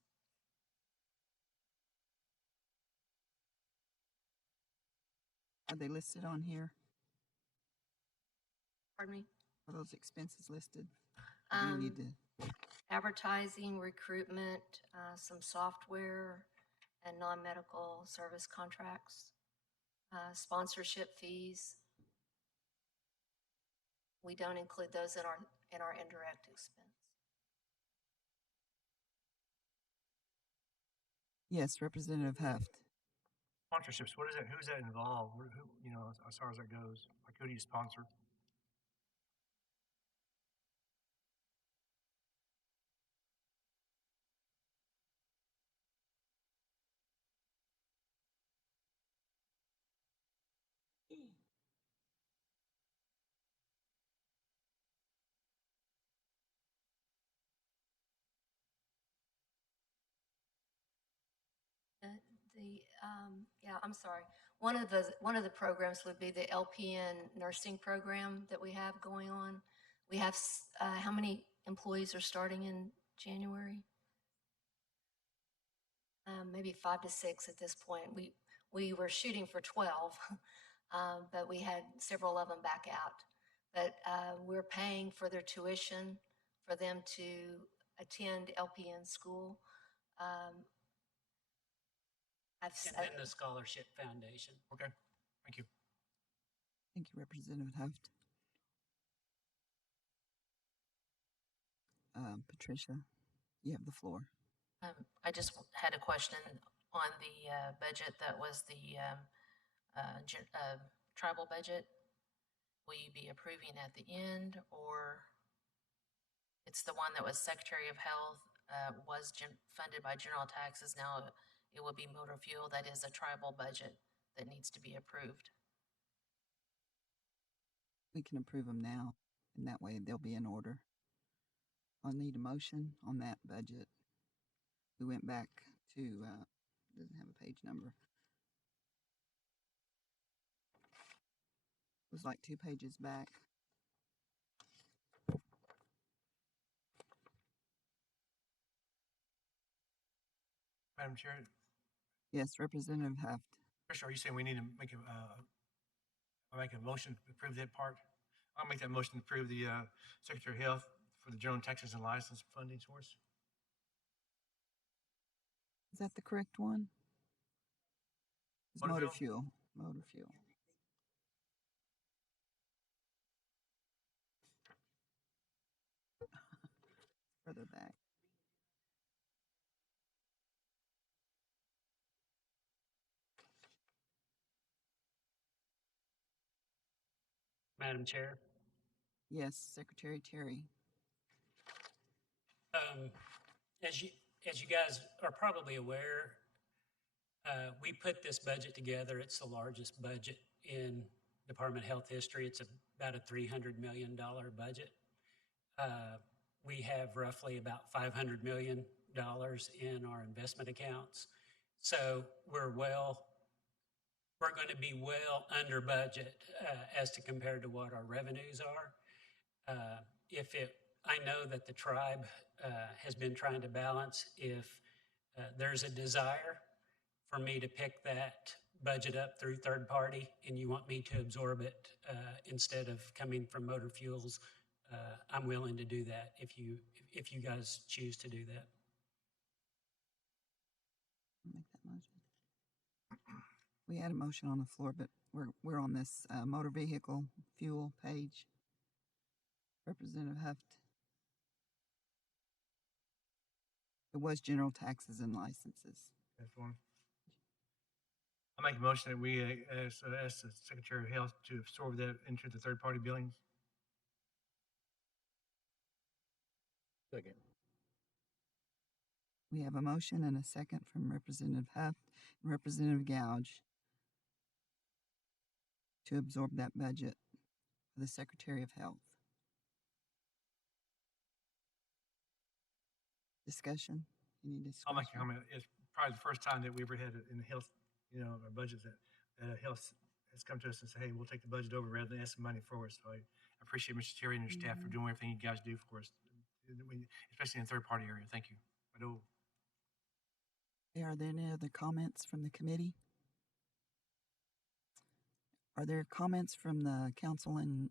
Are they listed on here? Pardon me? Are those expenses listed? Or do you need to? Advertising, recruitment, some software, and non-medical service contracts, sponsorship fees. We don't include those in our indirect expense. Yes, Representative Huft. Sponsorships, what is that? Who's that involved? Who, you know, as far as that goes? Like, who do you sponsor? Yeah, I'm sorry. One of the programs would be the LPN nursing program that we have going on. We have, how many employees are starting in January? Maybe 5 to 6 at this point. We were shooting for 12, but we had several of them back out. But we're paying for their tuition for them to attend LPN school. And then the Scholarship Foundation. Okay, thank you. Thank you, Representative Huft. Patricia, you have the floor. I just had a question on the budget that was the tribal budget. Will you be approving at the end, or it's the one that was Secretary of Health, was funded by general taxes, now it will be motor fuel? That is a tribal budget that needs to be approved. We can approve them now, and that way they'll be in order. I'll need a motion on that budget. We went back to, doesn't have a page number. It was like 2 pages back. Madam Chair, Yes, Representative Huft. Tricia, are you saying we need to make a motion to approve that part? I'll make that motion to approve the Secretary of Health for the general taxes and license funding source. Is that the correct one? It's Motor motor fuel? fuel. Motor fuel. Further back. Madam Chair, Yes, Secretary Terry. As you guys are probably aware, we put this budget together. It's the largest budget in Department of Health history. It's about a $300 million budget. We have roughly about $500 million in our investment accounts. So we're going to be well under budget as to compared to what our revenues are. I know that the tribe has been trying to balance if there's a desire for me to pick that budget up through third party and you want me to absorb it instead of coming from motor fuels, I'm willing to do that if you guys choose to do that. Make that motion. We had a motion on the floor, but we're on this motor vehicle fuel page. Representative Huft. It was general taxes and licenses. That's one. I make a motion that we ask the Secretary of Health to absorb that into the third-party billings. Second. We have a motion and a second from Representative Huft and Representative Gouge to absorb that budget for the Secretary of Health. Discussion? Any discussion? I'll make a comment. It's probably the first time that we ever had it in the health, our budgets that health has come to us and say, hey, we'll take the budget over rather than ask money for us. So I appreciate Mr. Terry and your staff for doing everything you guys do for us, especially in the third-party area. Thank you. Are there any other comments from the committee? Are there comments from the council in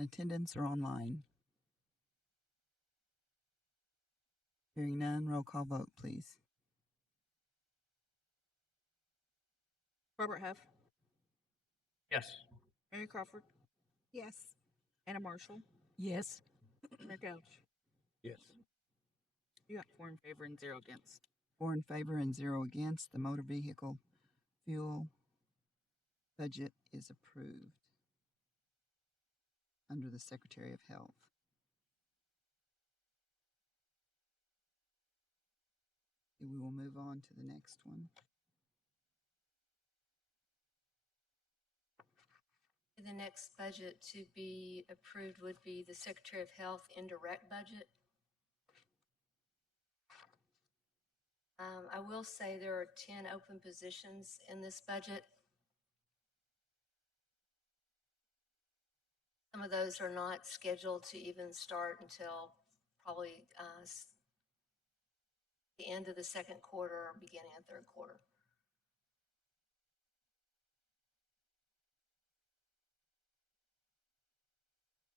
attendance or online? Hearing none, roll call vote, please. Robert Huff, Yes. Mary Crawford, Yes. Anna Marshall, Yes. Leonard Gouch. Yes. You got 4 in favor and 0 against. 4 in favor and 0 against. The motor vehicle fuel budget is approved under the Secretary of Health. We will move on to the next one. The next budget to be approved would be the Secretary of Health indirect budget. I will say there are 10 open positions in this budget. Some of those are not scheduled to even start until probably the end of the second quarter or beginning of third quarter.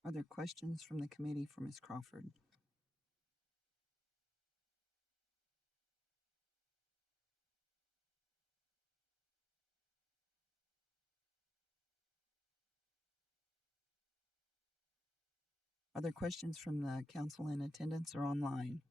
Are there questions from the committee for Ms. Crawford? Are there questions from the council in attendance or online?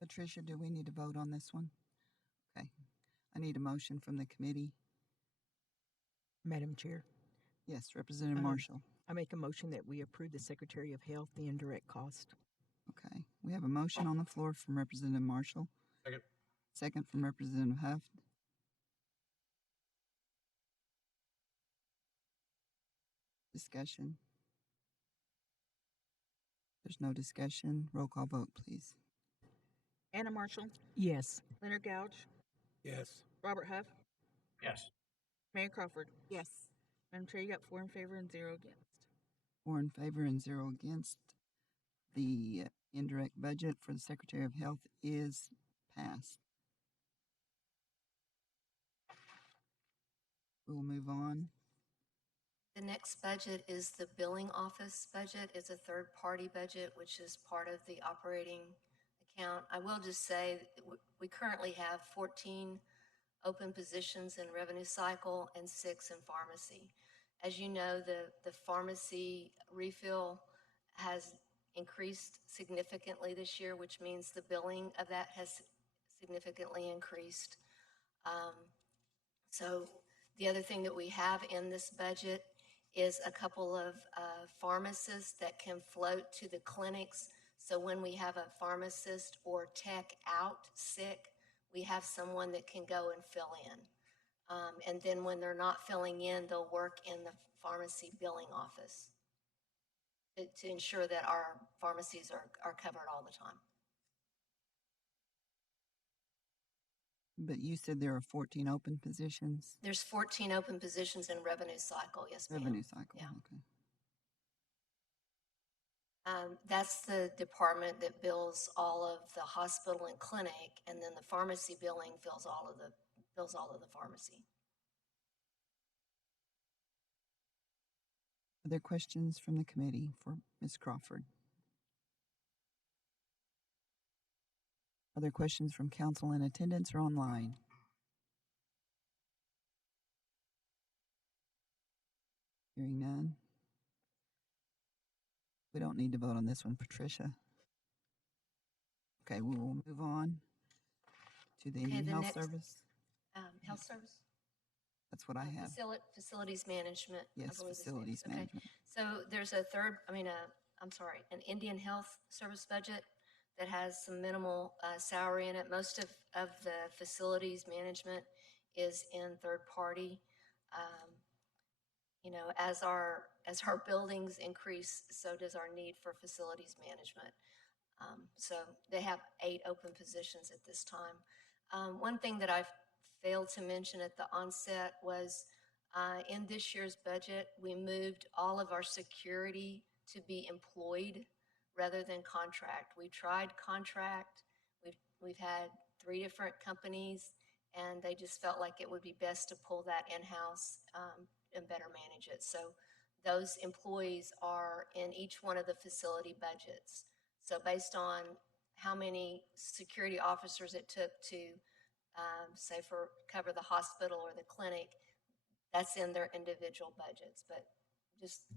Patricia, do we need to vote on this one? Okay. I need a motion from the committee. Madam Chair, Yes, Representative Marshall. I make a motion that we approve the Secretary of Health, the indirect cost. Okay. We have a motion on the floor from Representative Marshall. Second. Second from Representative Huft. Discussion. There's no discussion. Roll call vote, please. Anna Marshall, Yes. Leonard Gouch, Yes. Robert Huff, Yes. Mary Crawford. Yes. Madam Chair, you got 4 in favor and 0 against. 4 in favor and 0 against. The indirect budget for the Secretary of Health is passed. We will move on. The next budget is the billing office budget. It's a third-party budget, which is part of the operating account. I will just say that we currently have 14 open positions in revenue cycle and 6 in pharmacy. As you know, the pharmacy refill has increased significantly this year, which means the billing of that has significantly increased. So the other thing that we have in this budget is a couple of pharmacists that can float to the clinics. So when we have a pharmacist or tech out sick, we have someone that can go and fill in. And then when they're not filling in, they'll work in the pharmacy billing office to ensure that our pharmacies are covered all the time. But you said there are 14 open positions? There's 14 open positions in revenue cycle, yes, ma'am. Revenue cycle, Yeah. okay. That's the department that bills all of the hospital and clinic, and then the pharmacy billing bills all of the pharmacy. Are there questions from the committee for Ms. Crawford? Are there questions from council in attendance or online? Hearing none. We don't need to vote on this one, Patricia. Okay, we will move on to the Indian the Health next- Service. Health service? That's what I have. Facilities management. I Yes, believe is facilities next. Okay. management. So there's an Indian Health Service budget that has some minimal salary in it. Most of the facilities management is in third party. As our buildings increase, so does our need for facilities management. So they have 8 open positions at this time. One thing that I've failed to mention at the onset was in this year's budget, we moved all of our security to be employed rather than contract. We tried contract. We've had 3 different companies, and they just felt like it would be best to pull that in-house and better manage it. So those employees are in each one of the facility budgets. So based on how many security officers it took to, say, cover the hospital or the clinic, that's in their individual budgets. But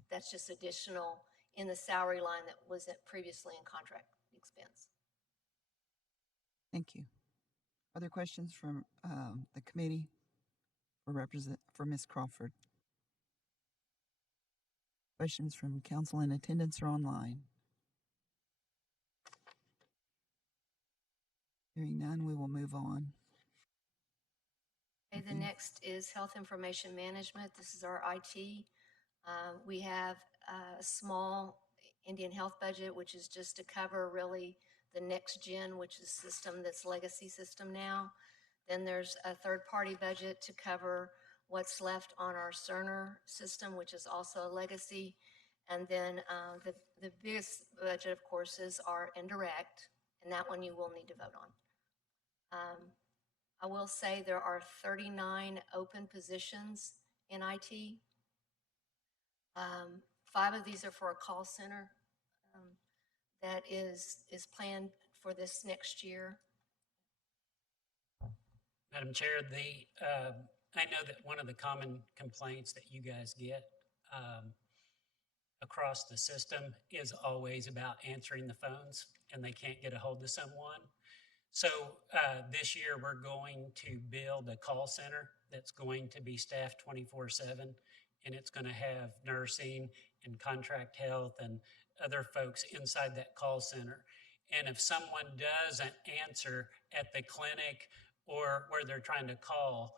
that's just additional in the salary line that wasn't previously in contract expense. Thank you. Other questions from the committee for Ms. Crawford? Questions from council in attendance or online? Hearing none, we will move on. Okay, the next is Health Information Management. This is our IT. We have a small Indian Health budget, which is just to cover really the next gen, which is system that's legacy system now. Then there's a third-party budget to cover what's left on our Cerner system, which is also a legacy. And then the biggest budget, of course, is our indirect, and that one you will need to vote on. I will say there are 39 open positions in IT. 5 of these are for a call center that is planned for this next year. Madam Chair, I know that one of the common complaints that you guys get across the system is always about answering the phones, and they can't get a hold of someone. So this year we're going to build a call center that's going to be staffed 24/7, and it's going to have nursing and contract health and other folks inside that call center. And if someone doesn't answer at the clinic or where they're trying to call,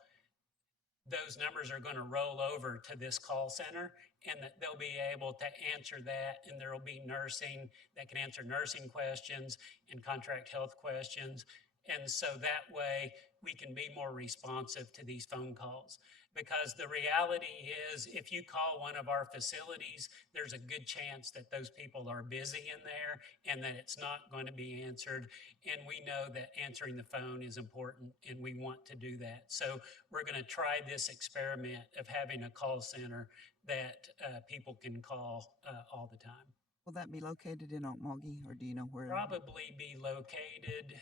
those numbers are going to roll over to this call center, and that they'll be able to answer that, and there will be nursing that can answer nursing questions and contract health questions. And so that way we can be more responsive to these phone calls. Because the reality is, if you call one of our facilities, there's a good chance that those people are busy in there and that it's not going to be answered. And we know that answering the phone is important, and we want to do that. So we're going to try this experiment of having a call center that people can call all the time. Will that be located in Okmulgee, or do you know where? Probably be located.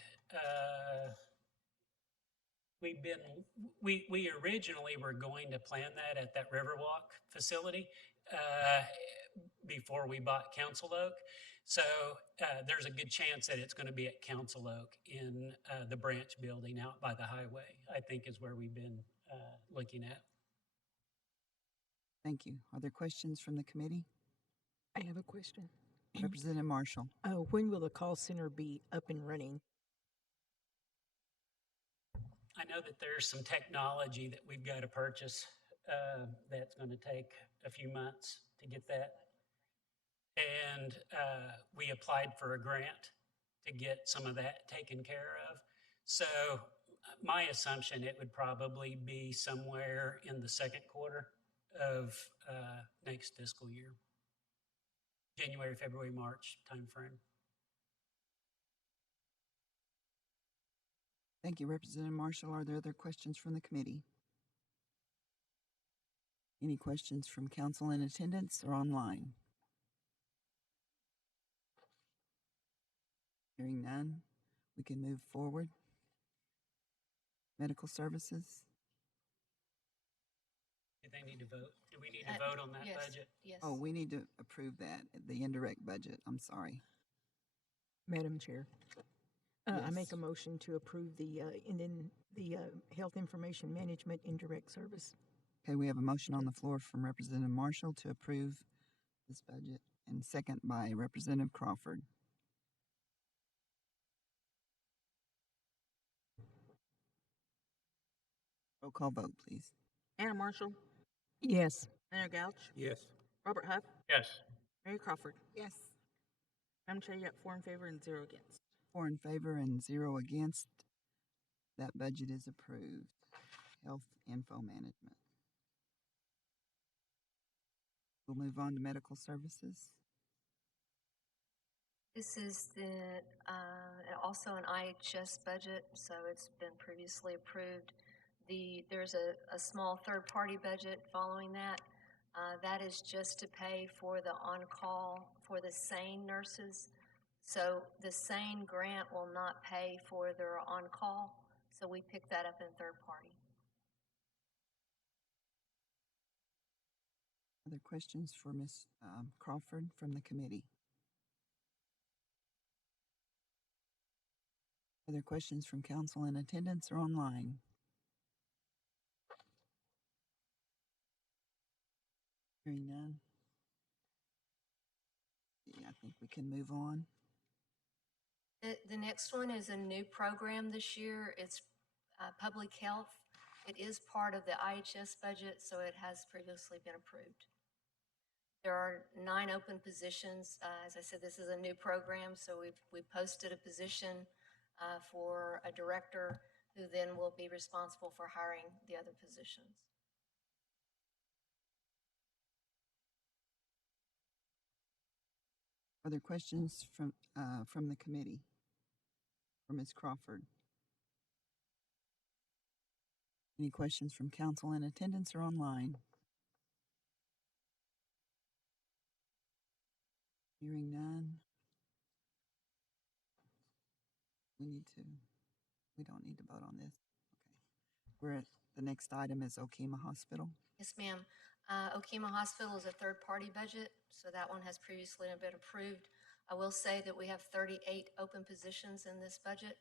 We originally were going to plan that at that Riverwalk facility, before we bought Council Oak. So there's a good chance that it's going to be at Council Oak in the branch building out by the highway, I think is where we've been looking at. Thank you. Are there questions from the committee? I have a question. Representative Marshall. When will the call center be up and running? I know that there's some technology that we've got to purchase that's going to take a few months to get that. And we applied for a grant to get some of that taken care of. So my assumption, it would probably be somewhere in the second quarter of next fiscal year. January, February, March timeframe. Thank you, Representative Marshall. Are there other questions from the committee? Any questions from council in attendance or online? Hearing none, we can move forward. Medical services. Do they need to vote? Do we need to vote on that Yes, budget? yes. Oh, we need to approve that, the indirect budget. I'm sorry. Madam Chair, I make Yes. a motion to approve the Health Information Management Indirect Service. Okay, we have a motion on the floor from Representative Marshall to approve this budget, and second by Representative Crawford. Roll call vote, please. Anna Marshall, Yes. Leonard Gouch, Yes. Robert Huff, Yes. Mary Crawford. Yes. Madam Chair, you got 4 in favor and 0 against. 4 in favor and 0 against. That budget is approved. Health info management. We'll move on to medical services. This is also an IHS budget, so it's been previously approved. There's a small third-party budget following that. That is just to pay for the on-call for the SANE nurses. So the SANE grant will not pay for their on-call, so we pick that up in third-party. Other questions for Ms. Crawford from the committee? Other questions from council in attendance or online? Hearing none. Yeah, I think we can move on. The next one is a new program this year. It's public health. It is part of the IHS budget, so it has previously been approved. There are 9 open positions. As I said, this is a new program, so we've posted a position for a director who then will be responsible for hiring the other positions. Other questions from the committee? For Ms. Crawford? Any questions from council in attendance or online? Hearing none. We don't need to vote on this. Okay. The next item is Okemah Hospital. Yes, ma'am. Okemah Hospital is a third-party budget, so that one has previously been approved. I will say that we have 38 open positions in this budget.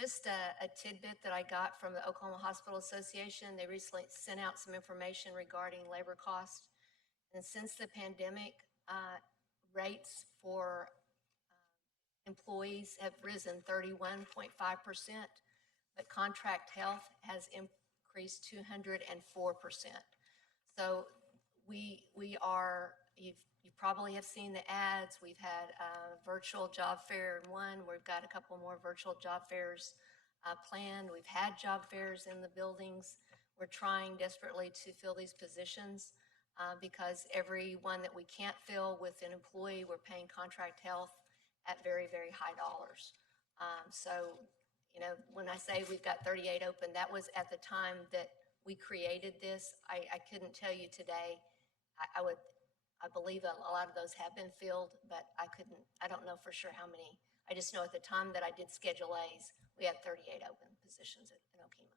Just a tidbit that I got from the Oklahoma Hospital Association. They recently sent out some information regarding labor costs. And since the pandemic, rates for employees have risen 31.5%, but contract health has increased 204%. So we are, you probably have seen the ads. We've had a virtual job fair in one. We've got a couple more virtual job fairs planned. We've had job fairs in the buildings. We're trying desperately to fill these positions because every one that we can't fill with an employee, we're paying contract health at very, very high dollars. So, you know, when I say we've got 38 open, that was at the time that we created this. I couldn't tell you today. I believe a lot of those have been filled, but I don't know for sure how many. I just know at the time that I did Schedule A's, we had 38 open positions in Okemah.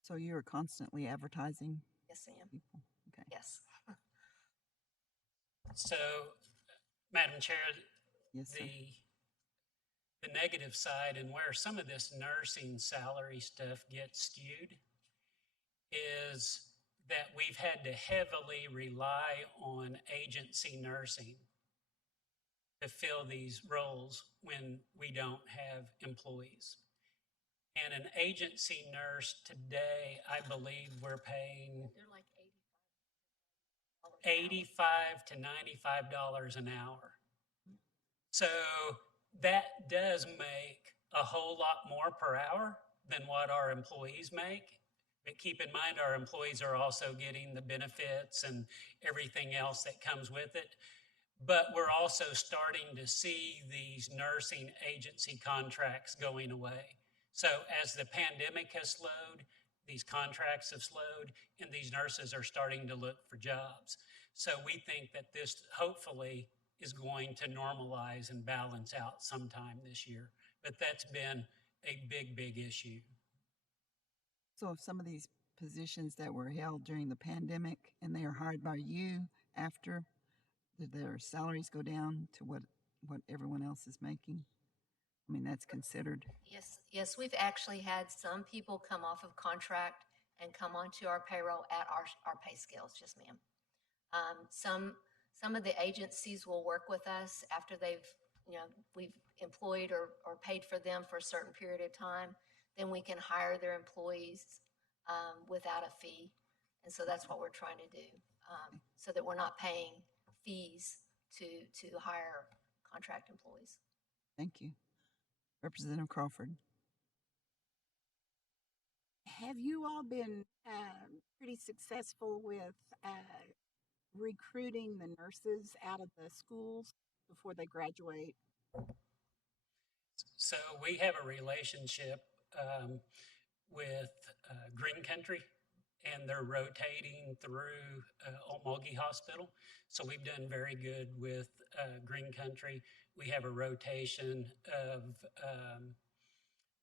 So you're constantly advertising? Yes, ma'am. People? Okay. Yes. So, Madam Chair, Yes, sir. the negative side and where some of this nursing salary stuff gets skewed is that we've had to heavily rely on agency nursing to fill these roles when we don't have employees. And an agency nurse today, I believe we're paying They're like $85 $85 to $95 an hour. So that does make a whole lot more per hour than what our employees make. But keep in mind, our employees are also getting the benefits and everything else that comes with it. But we're also starting to see these nursing agency contracts going away. So as the pandemic has slowed, these contracts have slowed, and these nurses are starting to look for jobs. So we think that this hopefully is going to normalize and balance out sometime this year. But that's been a big, big issue. So if some of these positions that were held during the pandemic and they are hired by you after, did their salaries go down to what everyone else is making? I mean, that's considered. Yes, we've actually had some people come off of contract and come onto our payroll at our pay scales, yes, ma'am. Some of the agencies will work with us after we've employed or paid for them for a certain period of time. Then we can hire their employees without a fee. And so that's what we're trying to do, so that we're not paying fees to hire contract employees. Thank you. Representative Crawford. Have you all been pretty successful with recruiting the nurses out of the schools before they graduate? So we have a relationship with Green Country, and they're rotating through Okmulgee Hospital. So we've done very good with Green Country. We have a rotation of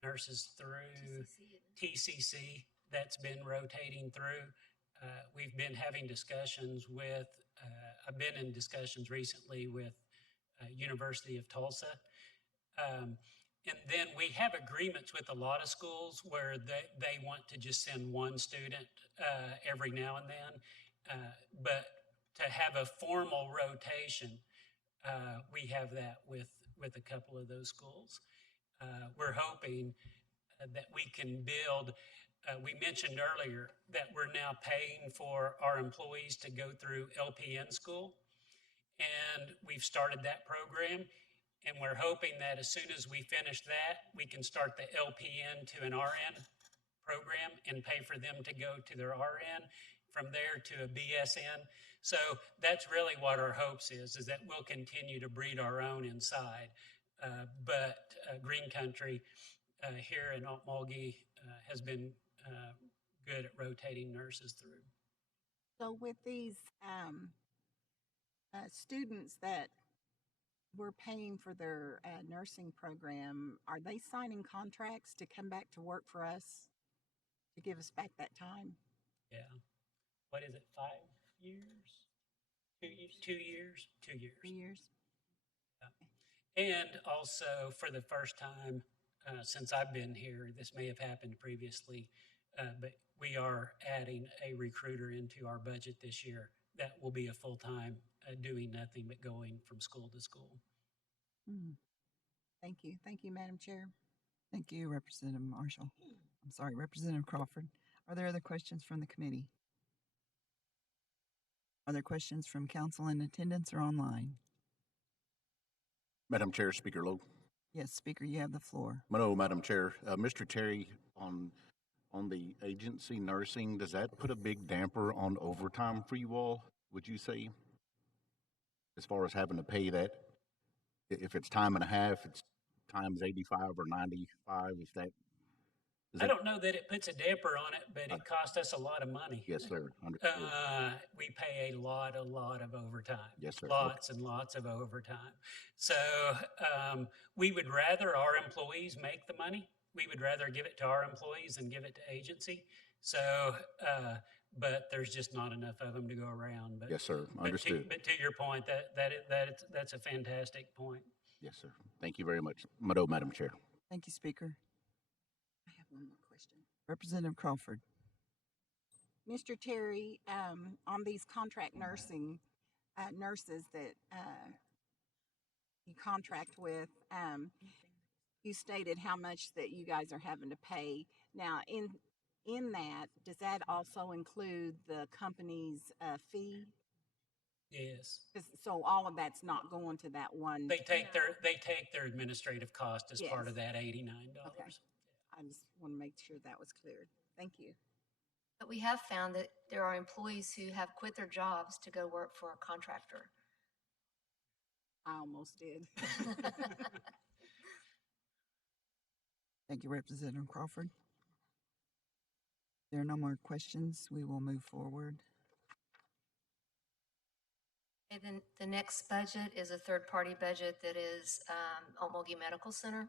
nurses through TCC that's been rotating through. We've been having discussions with, I've been in discussions recently with University of Tulsa. And then we have agreements with a lot of schools where they want to just send one student every now and then. But to have a formal rotation, we have that with a couple of those schools. We're hoping that we can build. We mentioned earlier that we're now paying for our employees to go through LPN school. And we've started that program. And we're hoping that as soon as we finish that, we can start the LPN to an RN program and pay for them to go to their RN, from there to a BSN. So that's really what our hopes is that we'll continue to breed our own inside. But Green Country here in Okmulgee has been good at rotating nurses through. So with these students that we're paying for their nursing program, are they signing contracts to come back to work for us to give us back that time? Yeah. What is it, 5 years? 2 years? 2 years? 2 years. 2 years? Yeah. And also, for the first time since I've been here, this may have happened previously, but we are adding a recruiter into our budget this year that will be a full-time doing nothing but going from school to school. Thank you. Thank you, Madam Chair. Thank you, Representative Marshall. I'm sorry, Representative Crawford. Are there other questions from the committee? Are there questions from council in attendance or online? Madam Chair, Speaker Lowe. Yes, Speaker, you have the floor. No, Madam Chair. Mr. Terry, on the agency nursing, does that put a big damper on overtime for you all, would you say? As far as having to pay that, if it's time and a half, it's times 85 or 95, if that... I don't know that it puts a damper on it, but it costs us a lot of money. Yes, sir. We pay a lot of overtime. Yes, sir. Lots and lots of overtime. So we would rather our employees make the money. We would rather give it to our employees than give it to agency. So but there's just not enough of them to go around. But Yes, sir. but Understood. to your point, that's a fantastic point. Yes, sir. Thank you very much, Madam Chair. Thank you, Speaker. I have one more question. Representative Crawford. Mr. Terry, on these contract nursing nurses that you contract with, you stated how much that you guys are having to pay. Now, in that, does that also include the company's fee? Yes. So all of that's not going to that one. They take their administrative cost as part of Yes. that $89. Okay. I just want to make sure that was cleared. Thank you. But we have found that there are employees who have quit their jobs to go work for a contractor. I almost did. Thank you, Representative Crawford. There are no more questions. We will move forward. And then the next budget is a third-party budget that is Omogi Medical Center.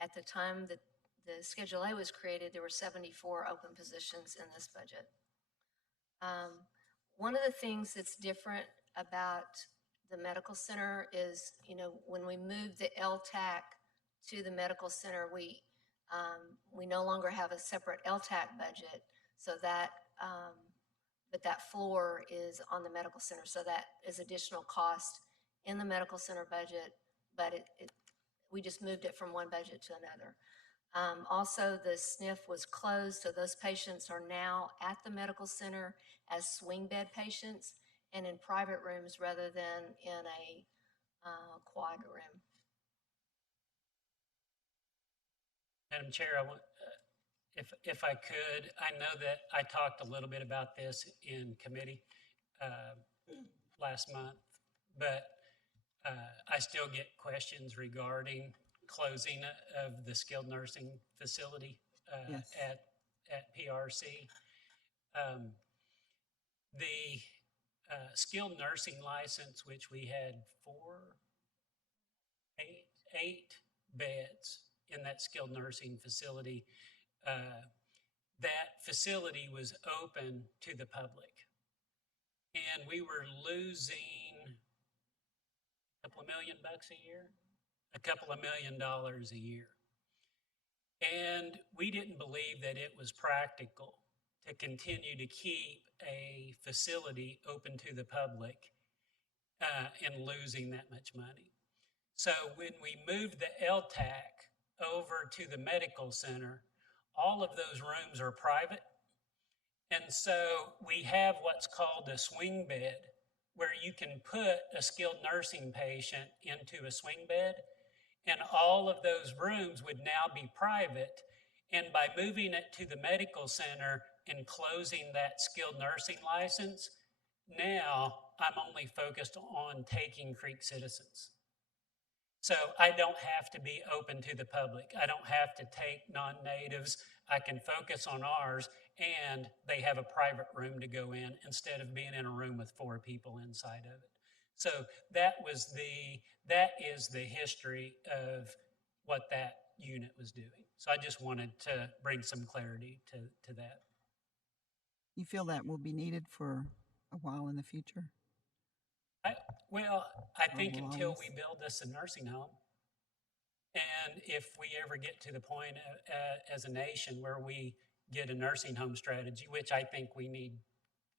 At the time that the Schedule A was created, there were 74 open positions in this budget. One of the things that's different about the medical center is, when we moved the LTAC to the medical center, we no longer have a separate LTAC budget, so that, but that floor is on the medical center, so that is additional cost in the medical center budget, but we just moved it from one budget to another. Also, the SNF was closed, so those patients are now at the medical center as swing bed patients and in private rooms rather than in a quad room. Madam Chair, I want, if I could, I know that I talked a little bit about this in committee last month, but I still get questions regarding closing of the skilled nursing facility Yes. at PRC. The skilled nursing license, which we had eight beds in that skilled nursing facility, that facility was open to the public. And we were losing a couple of $1 million a year, a couple of $1 million a year. And we didn't believe that it was practical to continue to keep a facility open to the public and losing that much money. So when we moved the LTAC over to the medical center, all of those rooms are private. And so we have what's called a swing bed, where you can put a skilled nursing patient into a swing bed, and all of those rooms would now be private. And by moving it to the medical center and closing that skilled nursing license, now I'm only focused on taking Creek citizens. So I don't have to be open to the public. I don't have to take non-natives. I can focus on ours, and they have a private room to go in instead of being in a room with 4 people inside of it. So that is the history of what that unit was doing. So I just wanted to bring some clarity to that. You feel that will be needed for a while in the future? I think will until always- we build us a nursing home, and if we ever get to the point as a nation where we get a nursing home strategy, which I think we need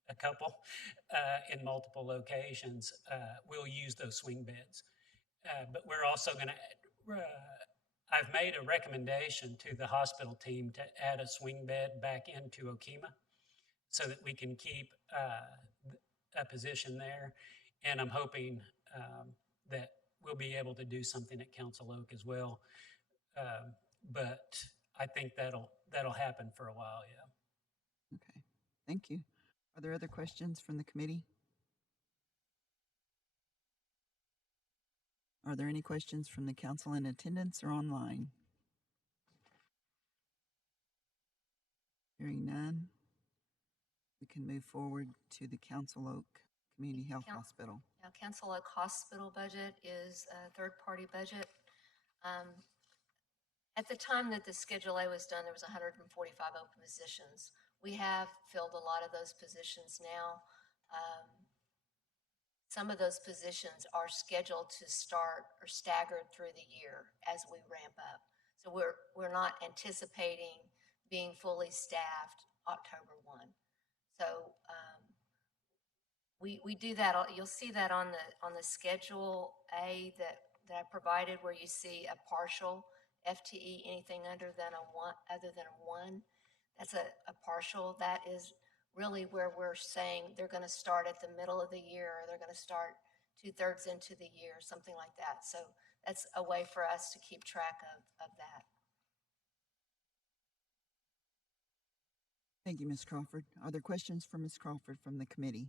a couple in multiple locations, we'll use those swing beds. But we're also going to, I've made a recommendation to the hospital team to add a swing bed back into Okemah so that we can keep a position there. And I'm hoping that we'll be able to do something at Council Oak as well. But I think that'll happen for a while, yeah. Okay, thank you. Are there other questions from the committee? Are there any questions from the council in attendance or online? Hearing none, we can move forward to the Council Oak Community Health Hospital. Now, Council Oak Hospital budget is a third-party budget. At the time that the Schedule A was done, there was 145 open positions. We have filled a lot of those positions now. Some of those positions are scheduled to start or staggered through the year as we ramp up. So we're not anticipating being fully staffed October 1. So we do that. You'll see that on the Schedule A that I provided, where you see a partial FTE, anything other than a one. That's a partial. That is really where we're saying they're going to start at the middle of the year, or they're going to start 2/3 into the year, something like that. So that's a way for us to keep track of that. Thank you, Ms. Crawford. Are there questions for Ms. Crawford from the committee?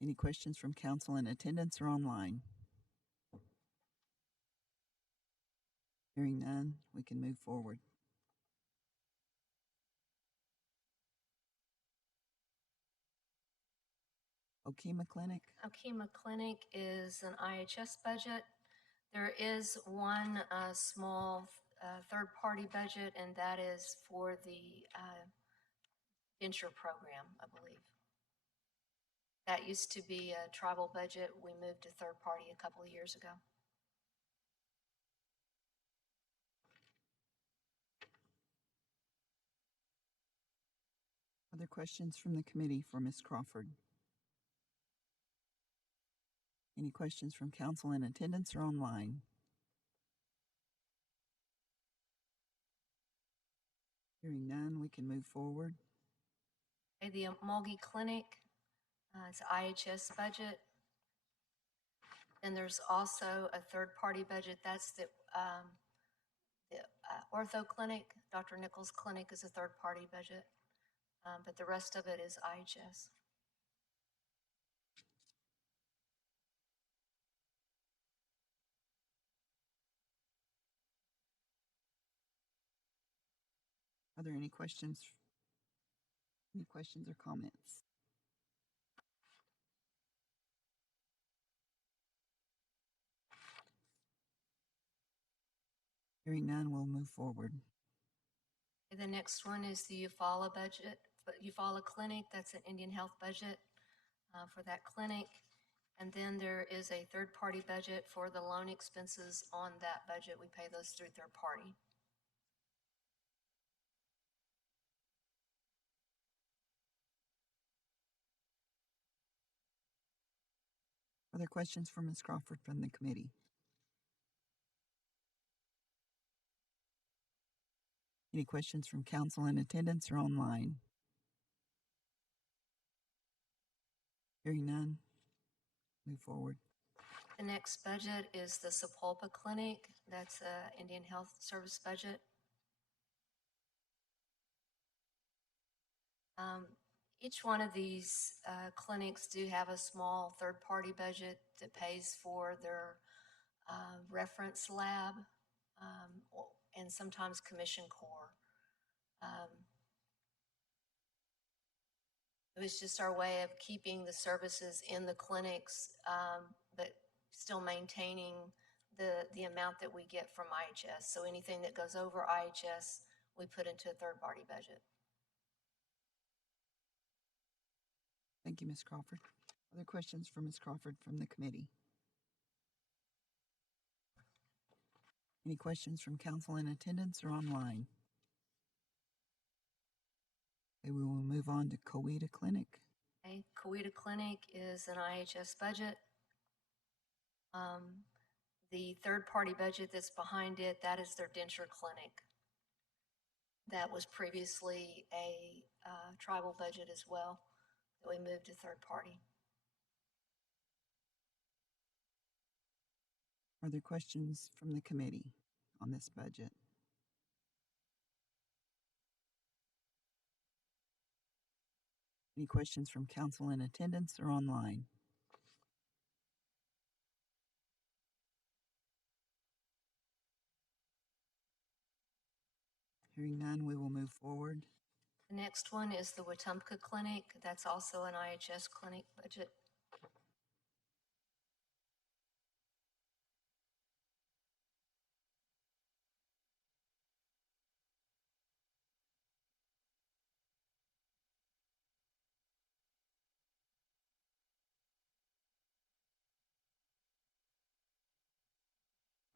Any questions from council in attendance or online? Hearing none, we can move forward. Okema Clinic. Okema Clinic is an IHS budget. There is one small third-party budget, and that is for the denture program, I believe. That used to be a tribal budget. We moved to third-party a couple of years ago. Other questions from the committee for Ms. Crawford? Any questions from council in attendance or online? Hearing none, we can move forward. Okay, the Mulgi Clinic, it's IHS budget. And there's also a third-party budget. That's the ortho clinic. Dr. Nichols' clinic is a third-party budget, but the rest of it is IHS. Are there any questions? Any questions or comments? Hearing none, we'll move forward. The next one is the Eufaula budget, Eufaula Clinic. That's an Indian Health budget for that clinic. And then there is a third-party budget for the loan expenses on that budget. We pay those through third party. Other questions for Ms. Crawford from the committee? Any questions from council in attendance or online? Hearing none, move forward. The next budget is the Sepulpa Clinic. That's a Indian Health Service budget. Each one of these clinics do have a small third-party budget that pays for their reference lab and sometimes commission core. It was just our way of keeping the services in the clinics, but still maintaining the amount that we get from IHS. So anything that goes over IHS, we put into a third-party budget. Thank you, Ms. Crawford. Other questions for Ms. Crawford from the committee? Any questions from council in attendance or online? Okay, we will move on to Coweta Clinic. Okay, Coweta Clinic is an IHS budget. The third-party budget that's behind it, that is their denture clinic. That was previously a tribal budget as well, that we moved to third-party. Are there questions from the committee on this budget? Any questions from council in attendance or online? Hearing none, we will move forward. The next one is the Wetumpka Clinic. That's also an IHS clinic budget.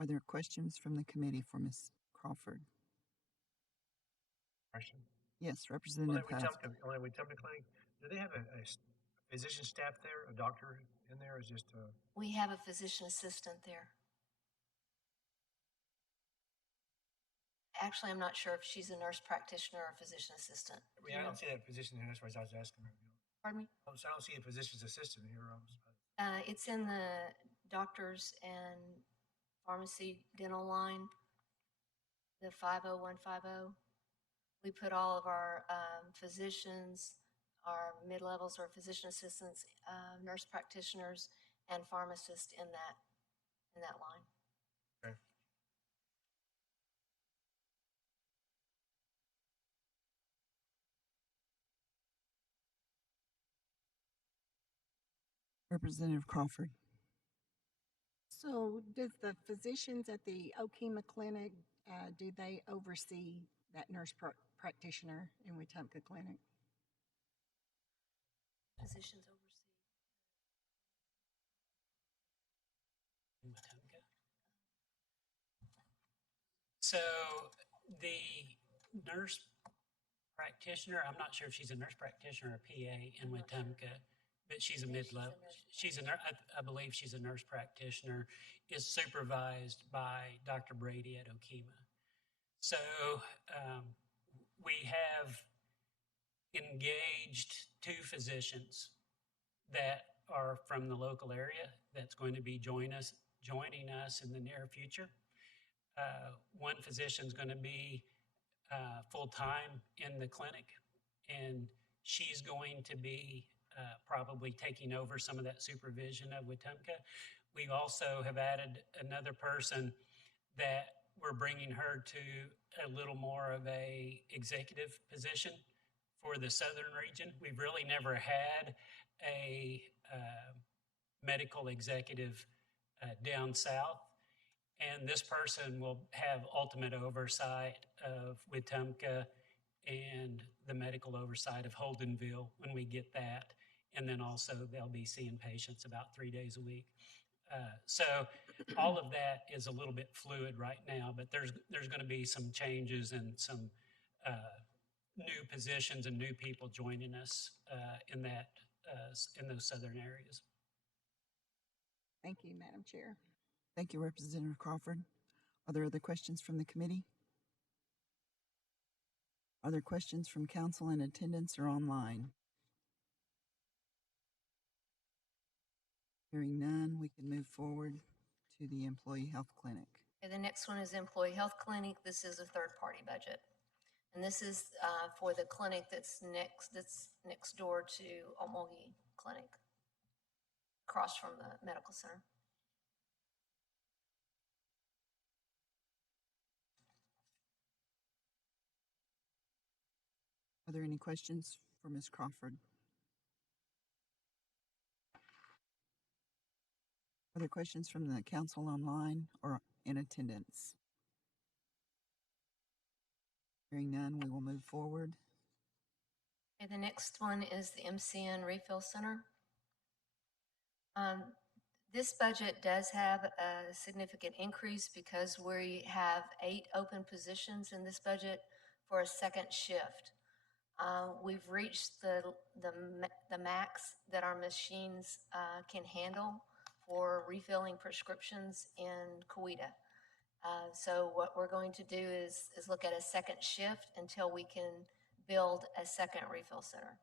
Are there questions from the committee for Ms. Crawford? Question. Yes, On Representative that Huff. Wetumpka Clinic, do they have a physician staff there, a doctor in there, or is just a? We have a physician assistant there. Actually, I'm not sure if she's a nurse practitioner or a physician assistant. I mean, I don't see that position here, that's why I was asking her. Pardon me? I don't see a physician's assistant here. It's in the doctors and pharmacy dental line, the 50150. We put all of our physicians, our mid-levels or physician assistants, nurse practitioners, and pharmacists in that line. Okay. Representative Crawford. So does the physicians at the Okema Clinic, do they oversee that nurse practitioner in Wetumpka Clinic? Physicians oversee. Wetumpka. So the nurse practitioner, I'm not sure if she's a nurse practitioner or a PA in Wetumpka, but she's a mid-level. She's a nurse. I believe she's a nurse practitioner, is supervised by Dr. Brady at Okema. So we have engaged 2 physicians that are from the local area that's going to be joining us in the near future. One physician is going to be full-time in the clinic, and she's going to be probably taking over some of that supervision of Wetumpka. We also have added another person that we're bringing her to a little more of a executive position for the southern region. We've really never had a medical executive down south. And this person will have ultimate oversight of Wetumpka and the medical oversight of Holdenville when we get that. And then also they'll be seeing patients about 3 days a week. So all of that is a little bit fluid right now, but there's going to be some changes and some new positions and new people joining us in those southern areas. Thank you, Madam Chair. Thank you, Representative Crawford. Are there other questions from the committee? Are there questions from council in attendance or online? Hearing none, we can move forward to the Employee Health Clinic. Okay, the next one is Employee Health Clinic. This is a third-party budget. And this is for the clinic that's next door to Omogi Clinic, across from the medical center. Are there any questions for Ms. Crawford? Are there questions from the council online or in attendance? Hearing none, we will move forward. Okay, the next one is the MCN Refill Center. This budget does have a significant increase because we have 8 open positions in this budget for a second shift. We've reached the max that our machines can handle for refilling prescriptions in Coweta. So what we're going to do is look at a second shift until we can build a second refill center.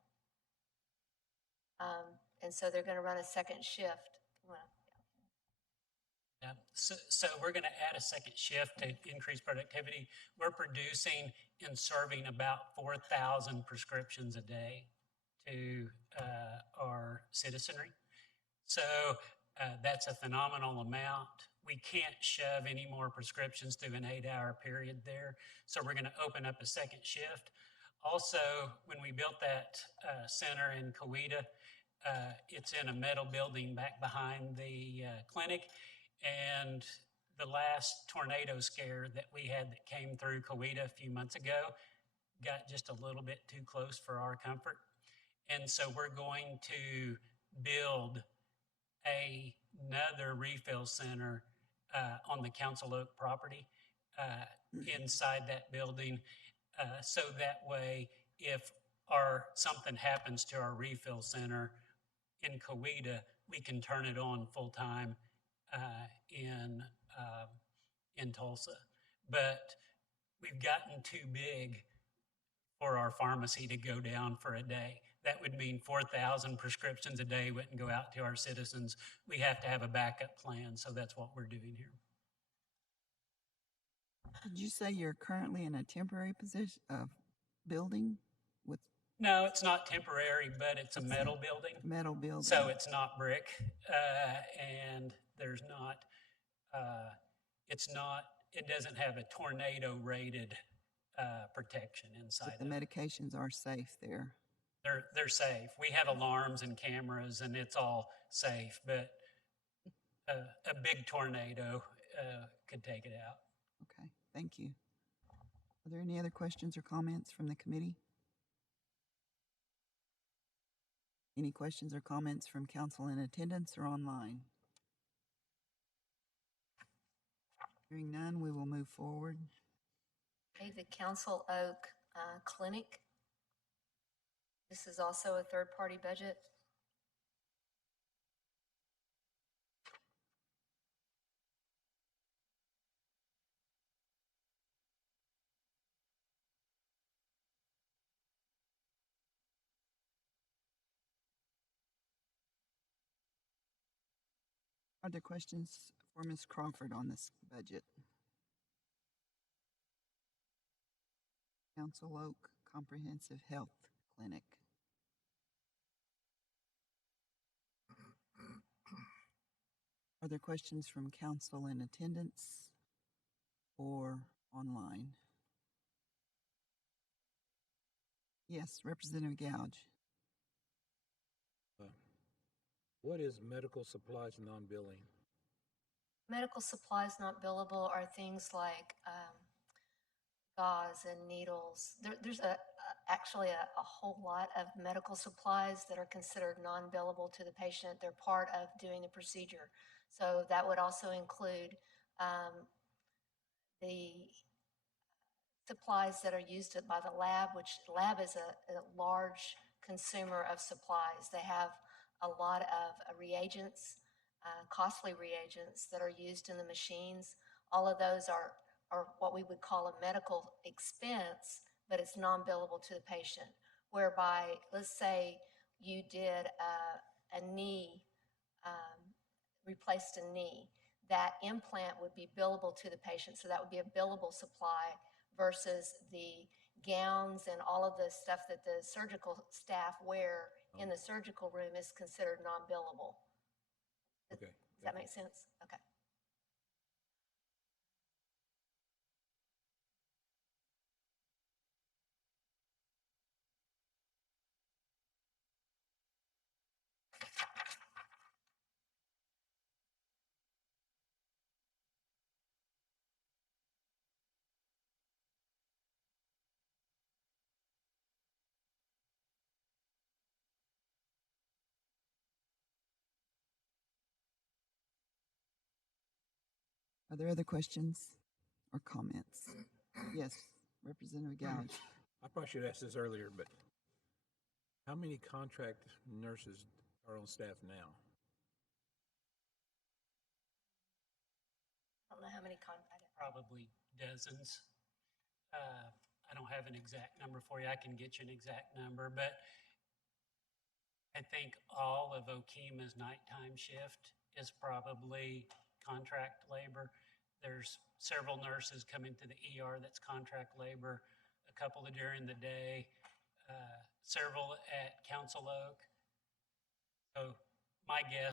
And so they're going to run a second shift. Yeah. So we're going to add a second shift to increase productivity. We're producing and serving about 4,000 prescriptions a day to our citizenry. So that's a phenomenal amount. We can't shove any more prescriptions through an 8-hour period there. So we're going to open up a second shift. Also, when we built that center in Coweta, it's in a metal building back behind the clinic. And the last tornado scare that we had that came through Coweta a few months ago got just a little bit too close for our comfort. And so we're going to build another refill center on the Council Oak property inside that building. So that way, if something happens to our refill center in Coweta, we can turn it on full time in Tulsa. But we've gotten too big for our pharmacy to go down for a day. That would mean 4,000 prescriptions a day wouldn't go out to our citizens. We have to have a backup plan, so that's what we're doing here. Did you say you're currently in a temporary position of building with No, it's not temporary, but it's a metal building. metal building? So it's not brick, and there's not, it doesn't have a tornado rated protection inside But the of it. medications are safe there. They're safe. We have alarms and cameras, and it's all safe. But a big tornado could take it out. Okay, thank you. Are there any other questions or comments from the committee? Any questions or comments from council in attendance or online? Hearing none, we will move forward. Okay, the Council Oak Clinic. This is also a third-party budget. Are there questions for Ms. Crawford on this budget? Council Oak Comprehensive Health Clinic. Are there questions from council in attendance or online? Yes, Representative Gouge. What is medical supplies non-billing? Medical supplies not billable are things like gauze and needles. There's actually a whole lot of medical supplies that are considered non-billable to the patient. They're part of doing the procedure. So that would also include the supplies that are used by the lab, which lab is a large consumer of supplies. They have a lot of reagents, costly reagents that are used in the machines. All of those are what we would call a medical expense, but it's non-billable to the patient. Whereby, let's say you did a knee, replaced a knee, that implant would be billable to the patient. So that would be a billable supply versus the gowns and all of the stuff that the surgical staff wear in the surgical room is considered non-billable. Okay. Does that make sense? Okay. Are there other questions or comments? Yes, Representative Gouge. I probably should ask this earlier, but how many contract nurses are on staff now? I don't know how many Probably dozens. I don't have an exact number for you. I can get you an exact number, but I think all of Okima's nighttime shift is probably contract labor. There's several nurses coming to the ER that's contract labor, a couple during the day, several at Council Oak. So my guess